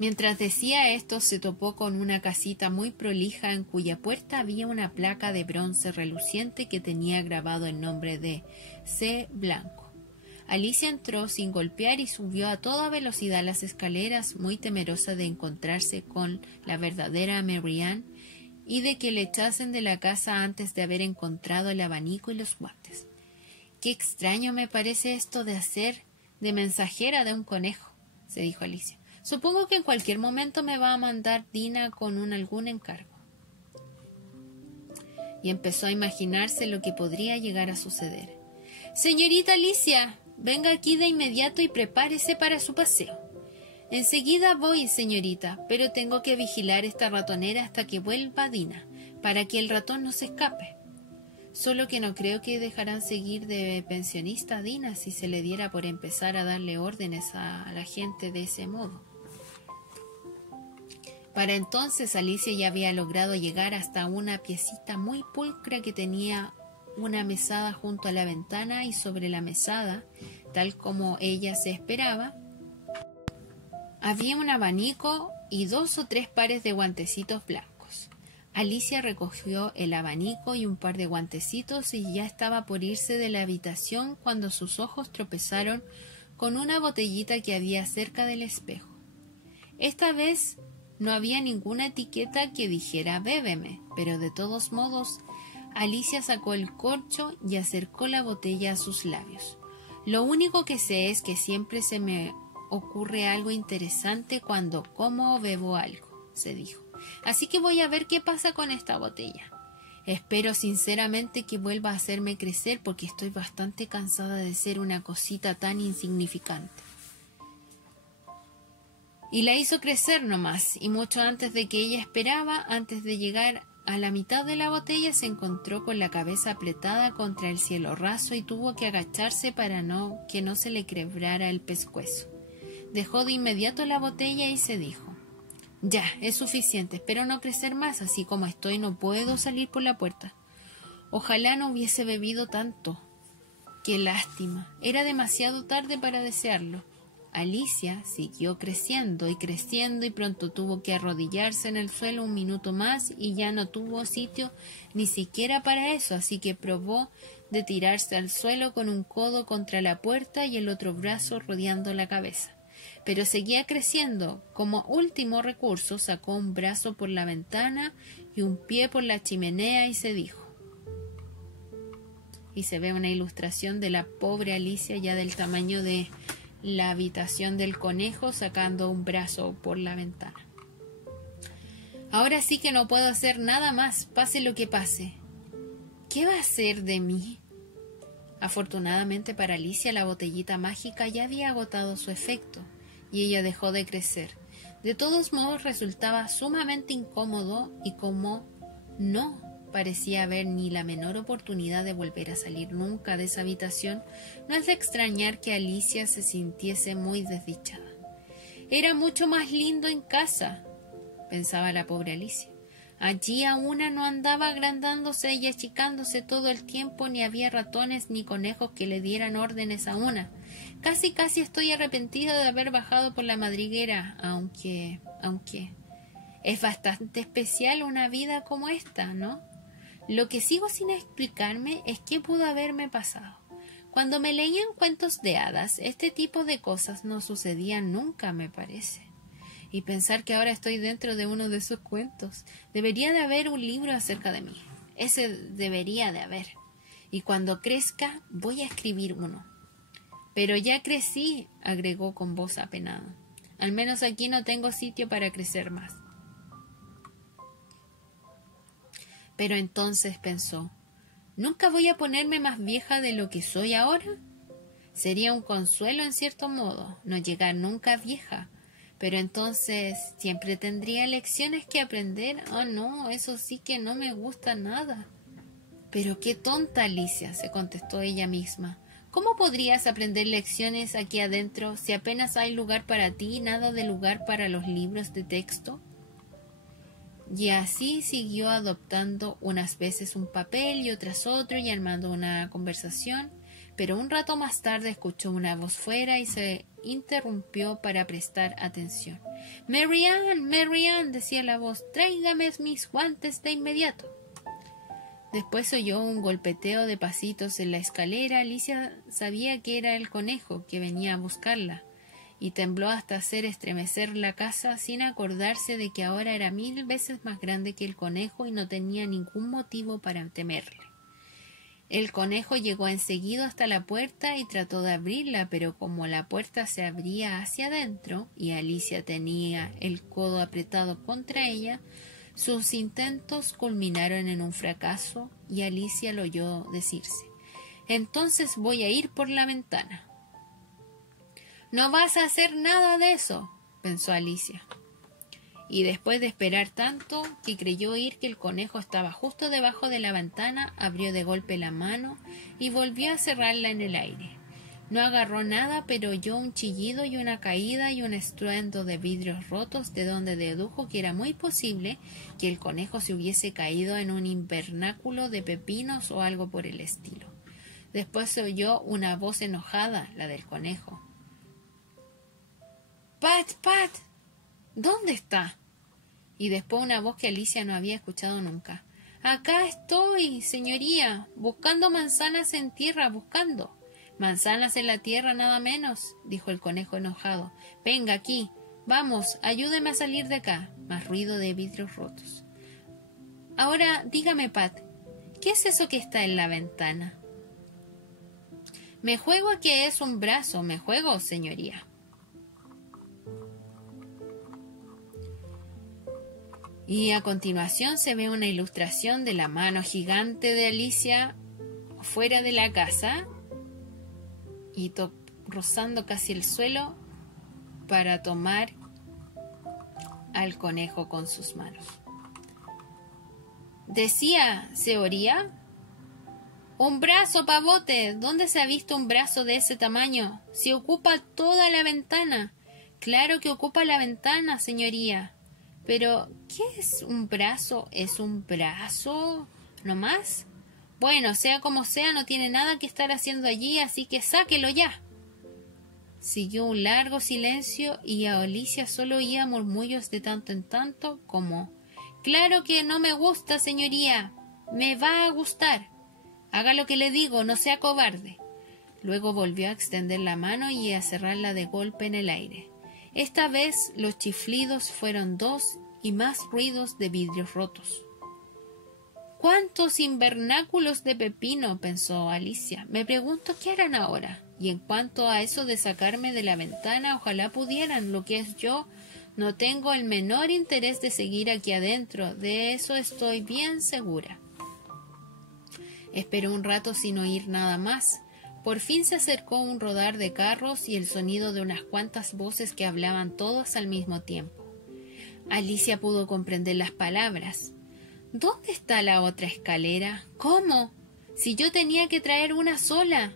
Mientras decía esto, se topó con una casita muy prolija en cuya puerta había una placa de bronce reluciente que tenía grabado el nombre de C. Blanco. Alicia entró sin golpear y subió a toda velocidad las escaleras, muy temerosa de encontrarse con la verdadera Mary Ann y de que le echasen de la casa antes de haber encontrado el abanico y los guantes. «Qué extraño me parece esto de hacer de mensajera de un conejo», se dijo Alicia. «Supongo que en cualquier momento me va a mandar Dina con algún encargo». y empezó a imaginarse lo que podría llegar a suceder. «Señorita Alicia, venga aquí de inmediato y prepárese para su paseo». «Enseguida voy, señorita, pero tengo que vigilar esta ratonera hasta que vuelva Dina, para que el ratón no se escape». «Solo que no creo que dejarán seguir de pensionista a Dina si se le diera por empezar a darle órdenes a la gente de ese modo». Para entonces Alicia ya había logrado llegar hasta una piecita muy pulcra que tenía una mesada junto a la ventana, y sobre la mesada, tal como ella se esperaba, había un abanico y 2 o 3 pares de guantecitos blancos. Alicia recogió el abanico y un par de guantecitos y ya estaba por irse de la habitación cuando sus ojos tropezaron con una botellita que había cerca del espejo. Esta vez no había ninguna etiqueta que dijera «bébeme», pero de todos modos Alicia sacó el corcho y acercó la botella a sus labios. «Lo único que sé es que siempre se me ocurre algo interesante cuando como o bebo algo», se dijo. «Así que voy a ver qué pasa con esta botella. Espero sinceramente que vuelva a hacerme crecer porque estoy bastante cansada de ser una cosita tan insignificante». Y la hizo crecer nomás, y mucho antes de que ella esperaba, antes de llegar a la mitad de la botella, se encontró con la cabeza apretada contra el cielo raso y tuvo que agacharse para que no se le quebrara el pescuezo. Dejó de inmediato la botella y se dijo: «Ya, es suficiente, espero no crecer más, así como estoy no puedo salir por la puerta. Ojalá no hubiese bebido tanto. Qué lástima, era demasiado tarde para desearlo». Alicia siguió creciendo y pronto tuvo que arrodillarse en el suelo un minuto más y ya no tuvo sitio ni siquiera para eso, así que probó de tirarse al suelo con un codo contra la puerta y el otro brazo rodeando la cabeza. Pero seguía creciendo. Como último recurso sacó un brazo por la ventana y un pie por la chimenea y se dijo. Y se ve una ilustración de la pobre Alicia ya del tamaño de la habitación del conejo sacando un brazo por la ventana. «Ahora sí que no puedo hacer nada más, pase lo que pase. ¿Qué va a hacer de mí?». Afortunadamente para Alicia la botellita mágica ya había agotado su efecto y ella dejó de crecer. De todos modos resultaba sumamente incómodo y como no parecía haber ni la menor oportunidad de volver a salir nunca de esa habitación, no es de extrañar que Alicia se sintiese muy desdichada. «Era mucho más lindo en casa», pensaba la pobre Alicia. «Allí a una no andaba agrandándose y achicándose todo el tiempo, ni había ratones ni conejos que le dieran órdenes a una. Casi estoy arrepentida de haber bajado por la madriguera, aunque es bastante especial una vida como esta, ¿no? Lo que sigo sin explicarme es qué pudo haberme pasado. Cuando me leían cuentos de hadas, este tipo de cosas no sucedían nunca, me parece. Y pensar que ahora estoy dentro de uno de esos cuentos. Debería de haber un libro acerca de mí. Ese debería de haber. Y cuando crezca voy a escribir uno». «Pero ya crecí», agregó con voz apenada. «Al menos aquí no tengo sitio para crecer más». Pero entonces pensó: ¿nunca voy a ponerme más vieja de lo que soy ahora? Sería un consuelo en cierto modo, no llegar nunca vieja, pero entonces siempre tendría lecciones que aprender. Oh no, eso sí que no me gusta nada. Pero qué tonta, Alicia, se contestó ella misma. ¿Cómo podrías aprender lecciones aquí adentro si apenas hay lugar para ti y nada de lugar para los libros de texto? Y así siguió adoptando unas veces un papel y otras otro y armando una conversación, pero un rato más tarde escuchó una voz fuera y se interrumpió para prestar atención. «Mary Ann», decía la voz, «tráigame mis guantes de inmediato». Después oyó un golpeteo de pasitos en la escalera. Alicia sabía que era el conejo que venía a buscarla, y tembló hasta hacer estremecer la casa sin acordarse de que ahora era 1000 veces más grande que el conejo y no tenía ningún motivo para temerle. El conejo llegó enseguida hasta la puerta y trató de abrirla, pero como la puerta se abría hacia adentro y Alicia tenía el codo apretado contra ella, Sus intentos culminaron en un fracaso y Alicia lo oyó decirse: «Entonces voy a ir por la ventana». «No vas a hacer nada de eso», pensó Alicia. Y después de esperar tanto que creyó oír que el conejo estaba justo debajo de la ventana, abrió de golpe la mano y volvió a cerrarla en el aire. No agarró nada, pero oyó un chillido y una caída y un estruendo de vidrios rotos, de donde dedujo que era muy posible que el conejo se hubiese caído en un invernáculo de pepinos o algo por el estilo. Después se oyó una voz enojada, la del conejo. «Pat, Pat, ¿dónde está?» Y después una voz que Alicia no había escuchado nunca. «Acá estoy, señoría, buscando manzanas en tierra, buscando». «Manzanas en la tierra, nada menos», dijo el conejo enojado. «Venga aquí, vamos, ayúdeme a salir de acá». Más ruido de vidrios rotos. «Ahora, dígame, Pat, ¿qué es eso que está en la ventana?» «Me juego a que es un brazo, me juego, señoría». Y a continuación se ve una ilustración de la mano gigante de Alicia fuera de la casa y rozando casi el suelo para tomar al conejo con sus manos. Decía, ¿se oría? «Un brazo, pavote. ¿Dónde se ha visto un brazo de ese tamaño? Si ocupa toda la ventana». «Claro que ocupa la ventana, señoría». «Pero, ¿qué es un brazo? ¿Es un brazo no más?» «Bueno, sea como sea, no tiene nada que estar haciendo allí, así que sáquelo ya». Siguió un largo silencio y a Alicia solo oía murmullos de tanto en tanto como: «Claro que no me gusta, señoría. Me va a gustar. Haga lo que le digo, no sea cobarde». Luego volvió a extender la mano y a cerrarla de golpe en el aire. Esta vez los chiflidos fueron 2 y más ruidos de vidrios rotos. «¿Cuántos invernáculos de pepino?», pensó Alicia. «Me pregunto qué harán ahora. Y en cuanto a eso de sacarme de la ventana, ojalá pudieran. Lo que es yo, no tengo el menor interés de seguir aquí adentro. De eso estoy bien segura». Esperó un rato sin oír nada más. Por fin se acercó un rodar de carros y el sonido de unas cuantas voces que hablaban todas al mismo tiempo. Alicia pudo comprender las palabras. «¿Dónde está la otra escalera? ¿Cómo? Si yo tenía que traer una sola.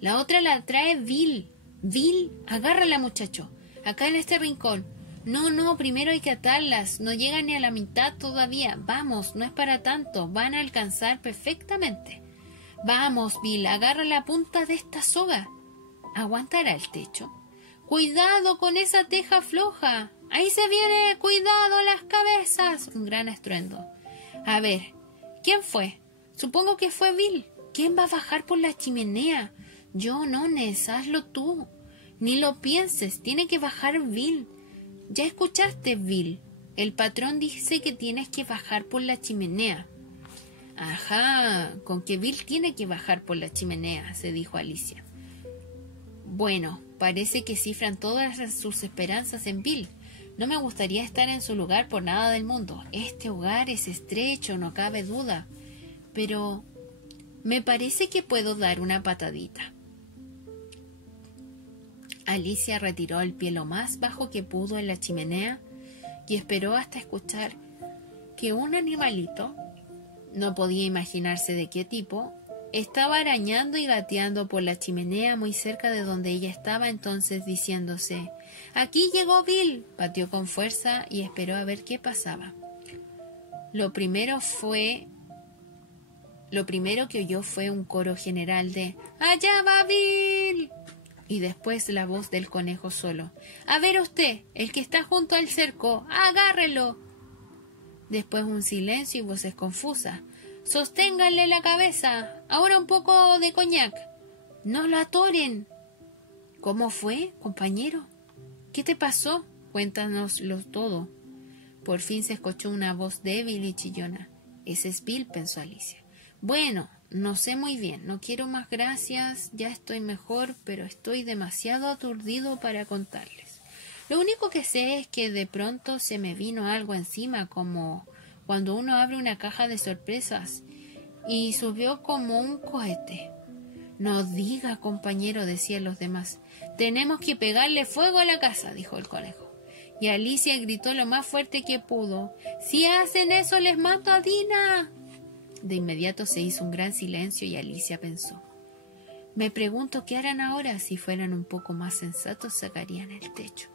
La otra la trae Bill. Bill, agárrala, muchacho. Acá en este rincón. No, primero hay que atarlas. No llegan ni a la mitad todavía. Vamos, no es para tanto. Van a alcanzar perfectamente. Vamos, Bill, agarra la punta de esta soga. ¿Aguantará el techo? Cuidado con esa teja floja. Ahí se viene. Cuidado las cabezas. Un gran estruendo. A ver, ¿quién fue? Supongo que fue Bill. ¿Quién va a bajar por la chimenea? Yo no, Ness, hazlo tú. Ni lo pienses, tiene que bajar Bill. Ya escuchaste, Bill. El patrón dice que tienes que bajar por la chimenea. Ajá, con que Bill tiene que bajar por la chimenea, se dijo Alicia. Bueno, parece que cifran todas sus esperanzas en Bill. No me gustaría estar en su lugar por nada del mundo. Este hogar es estrecho, no cabe duda. Pero me parece que puedo dar una patadita. Alicia retiró el pie lo más bajo que pudo en la chimenea y esperó hasta escuchar que un animalito, no podía imaginarse de qué tipo, estaba arañando y gateando por la chimenea muy cerca de donde ella estaba. Entonces, diciéndose: «Aquí llegó Bill», pateó con fuerza y esperó a ver qué pasaba. Lo primero que oyó fue un coro general de «¡Allá va Bill!» y después la voz del conejo solo: «A ver usted, el que está junto al cerco, agárrelo». Después un silencio y voces confusas: «Sosténganle la cabeza, ahora un poco de coñac. No lo atoren». «¿Cómo fue, compañero? ¿Qué te pasó? Cuéntanoslo todo». Por fin se escuchó una voz débil y chillona. «Ese es Bill», pensó Alicia. «Bueno, no sé muy bien, no quiero más gracias, ya estoy mejor, pero estoy demasiado aturdido para contarles. Lo único que sé es que de pronto se me vino algo encima como cuando uno abre una caja de sorpresas, y subió como un cohete. No diga, compañero, decían los demás. Tenemos que pegarle fuego a la casa, dijo el conejo. Y Alicia gritó lo más fuerte que pudo. Si hacen eso, les mato a Dina. De inmediato se hizo un gran silencio y Alicia pensó. Me pregunto qué harán ahora. Si fueran un poco más sensatos, sacarían el techo.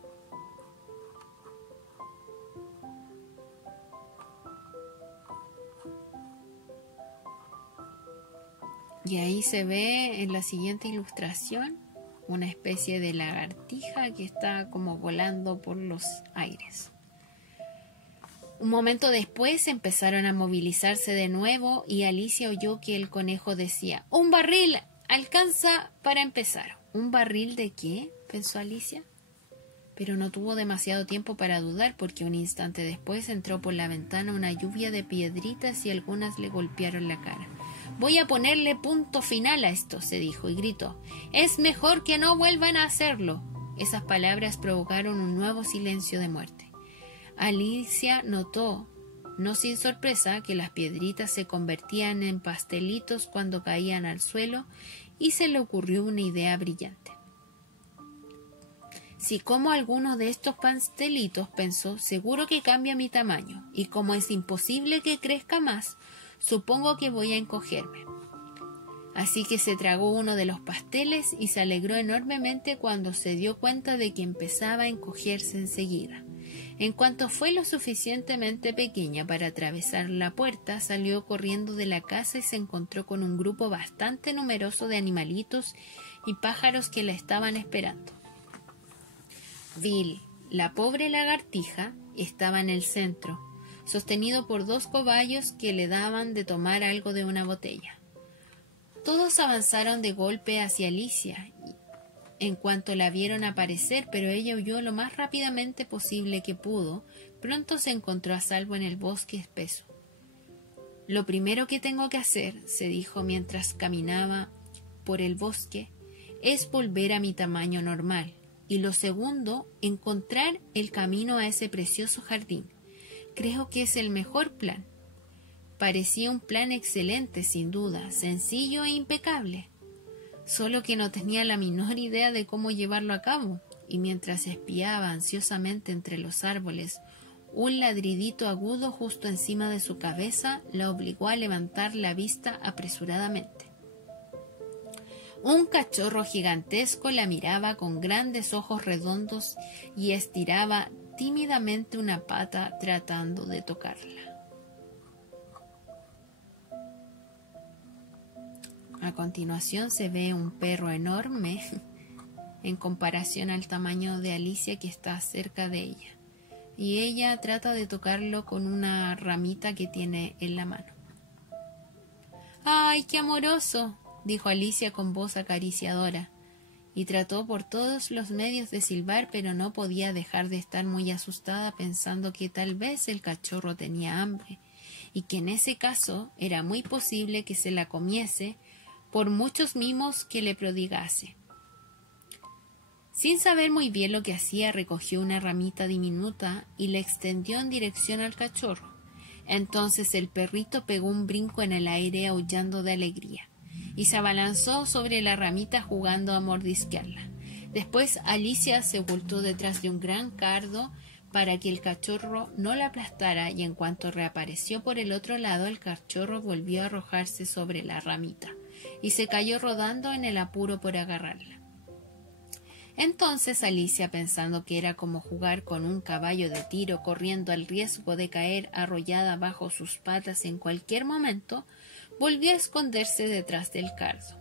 Y ahí se ve en la siguiente ilustración una especie de lagartija que está como volando por los aires. Un momento después empezaron a movilizarse de nuevo y Alicia oyó que el conejo decía: ¡Un barril! ¡Alcanza para empezar! ¿Un barril de qué?, pensó Alicia. Pero no tuvo demasiado tiempo para dudar, porque un instante después entró por la ventana una lluvia de piedritas y algunas le golpearon la cara. Voy a ponerle punto final a esto, se dijo y gritó. Es mejor que no vuelvan a hacerlo. Esas palabras provocaron un nuevo silencio de muerte. Alicia notó, no sin sorpresa, que las piedritas se convertían en pastelitos cuando caían al suelo y se le ocurrió una idea brillante. Si como alguno de estos pastelitos, pensó, seguro que cambia mi tamaño, y como es imposible que crezca más, supongo que voy a encogerme. Así que se tragó uno de los pasteles y se alegró enormemente cuando se dio cuenta de que empezaba a encogerse enseguida. En cuanto fue lo suficientemente pequeña para atravesar la puerta, salió corriendo de la casa y se encontró con un grupo bastante numeroso de animalitos y pájaros que la estaban esperando. Bill, la pobre lagartija, estaba en el centro, sostenido por 2 cobayos que le daban de tomar algo de una botella. Todos avanzaron de golpe hacia Alicia en cuanto la vieron aparecer, pero ella huyó lo más rápidamente posible que pudo. Pronto se encontró a salvo en el bosque espeso. Lo primero que tengo que hacer, se dijo mientras caminaba por el bosque, es volver a mi tamaño normal. Y lo segundo, encontrar el camino a ese precioso jardín. Creo que es el mejor plan. Parecía un plan excelente, sin duda, sencillo e impecable. Solo que no tenía la menor idea de cómo llevarlo a cabo, y mientras espiaba ansiosamente entre los árboles, un ladridito agudo justo encima de su cabeza la obligó a levantar la vista apresuradamente. Un cachorro gigantesco la miraba con grandes ojos redondos y estiraba tímidamente una pata tratando de tocarla. A continuación se ve un perro enorme en comparación al tamaño de Alicia, que está cerca de ella, y ella trata de tocarlo con una ramita que tiene en la mano. ¡Ay, qué amoroso!, dijo Alicia con voz acariciadora, y trató por todos los medios de silbar, pero no podía dejar de estar muy asustada, pensando que tal vez el cachorro tenía hambre, y que en ese caso era muy posible que se la comiese por muchos mimos que le prodigase. Sin saber muy bien lo que hacía, recogió una ramita diminuta y la extendió en dirección al cachorro. Entonces el perrito pegó un brinco en el aire aullando de alegría y se abalanzó sobre la ramita jugando a mordisquearla. Después Alicia se ocultó detrás de un gran cardo para que el cachorro no la aplastara, y en cuanto reapareció por el otro lado, el cachorro volvió a arrojarse sobre la ramita y se cayó rodando en el apuro por agarrarla. Entonces Alicia, pensando que era como jugar con un caballo de tiro corriendo al riesgo de caer arrollada bajo sus patas en cualquier momento, volvió a esconderse detrás del cardo.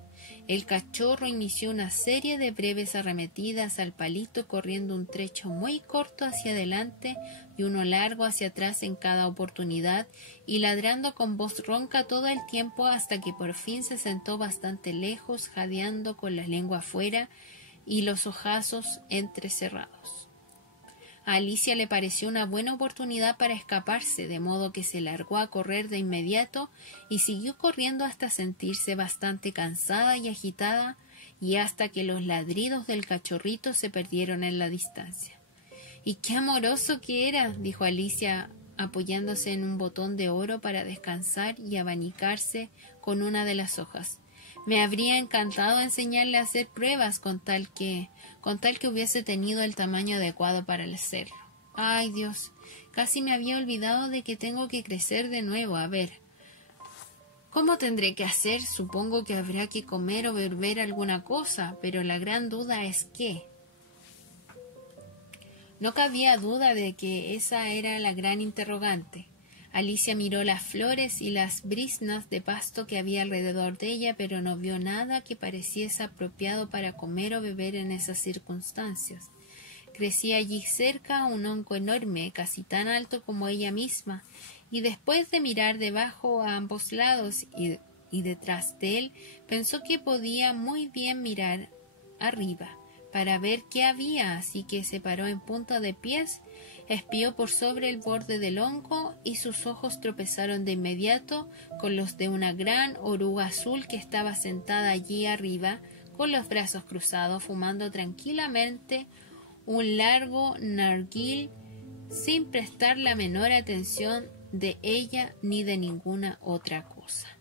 El cachorro inició una serie de breves arremetidas al palito, corriendo un trecho muy corto hacia adelante y uno largo hacia atrás en cada oportunidad, y ladrando con voz ronca todo el tiempo, hasta que por fin se sentó bastante lejos, jadeando con la lengua afuera y los ojazos entrecerrados. A Alicia le pareció una buena oportunidad para escaparse, de modo que se largó a correr de inmediato y siguió corriendo hasta sentirse bastante cansada y agitada, y hasta que los ladridos del cachorrito se perdieron en la distancia. «¡Y qué amoroso que era!», dijo Alicia apoyándose en un botón de oro para descansar y abanicarse con una de las hojas. Me habría encantado enseñarle a hacer pruebas con tal que hubiese tenido el tamaño adecuado para hacerlo. Ay, Dios, casi me había olvidado de que tengo que crecer de nuevo. A ver, ¿cómo tendré que hacer? Supongo que habrá que comer o beber alguna cosa, pero la gran duda es qué. No cabía duda de que esa era la gran interrogante. Alicia miró las flores y las briznas de pasto que había alrededor de ella, pero no vio nada que pareciese apropiado para comer o beber en esas circunstancias. Crecía allí cerca un hongo enorme, casi tan alto como ella misma, y después de mirar debajo a ambos lados y detrás de él, pensó que podía muy bien mirar arriba para ver qué había, así que se paró en punta de pies, espió por sobre el borde del hongo y sus ojos tropezaron de inmediato con los de una gran oruga azul que estaba sentada allí arriba, con los brazos cruzados, fumando tranquilamente un largo narguil, sin prestar la menor atención de ella ni de ninguna otra cosa.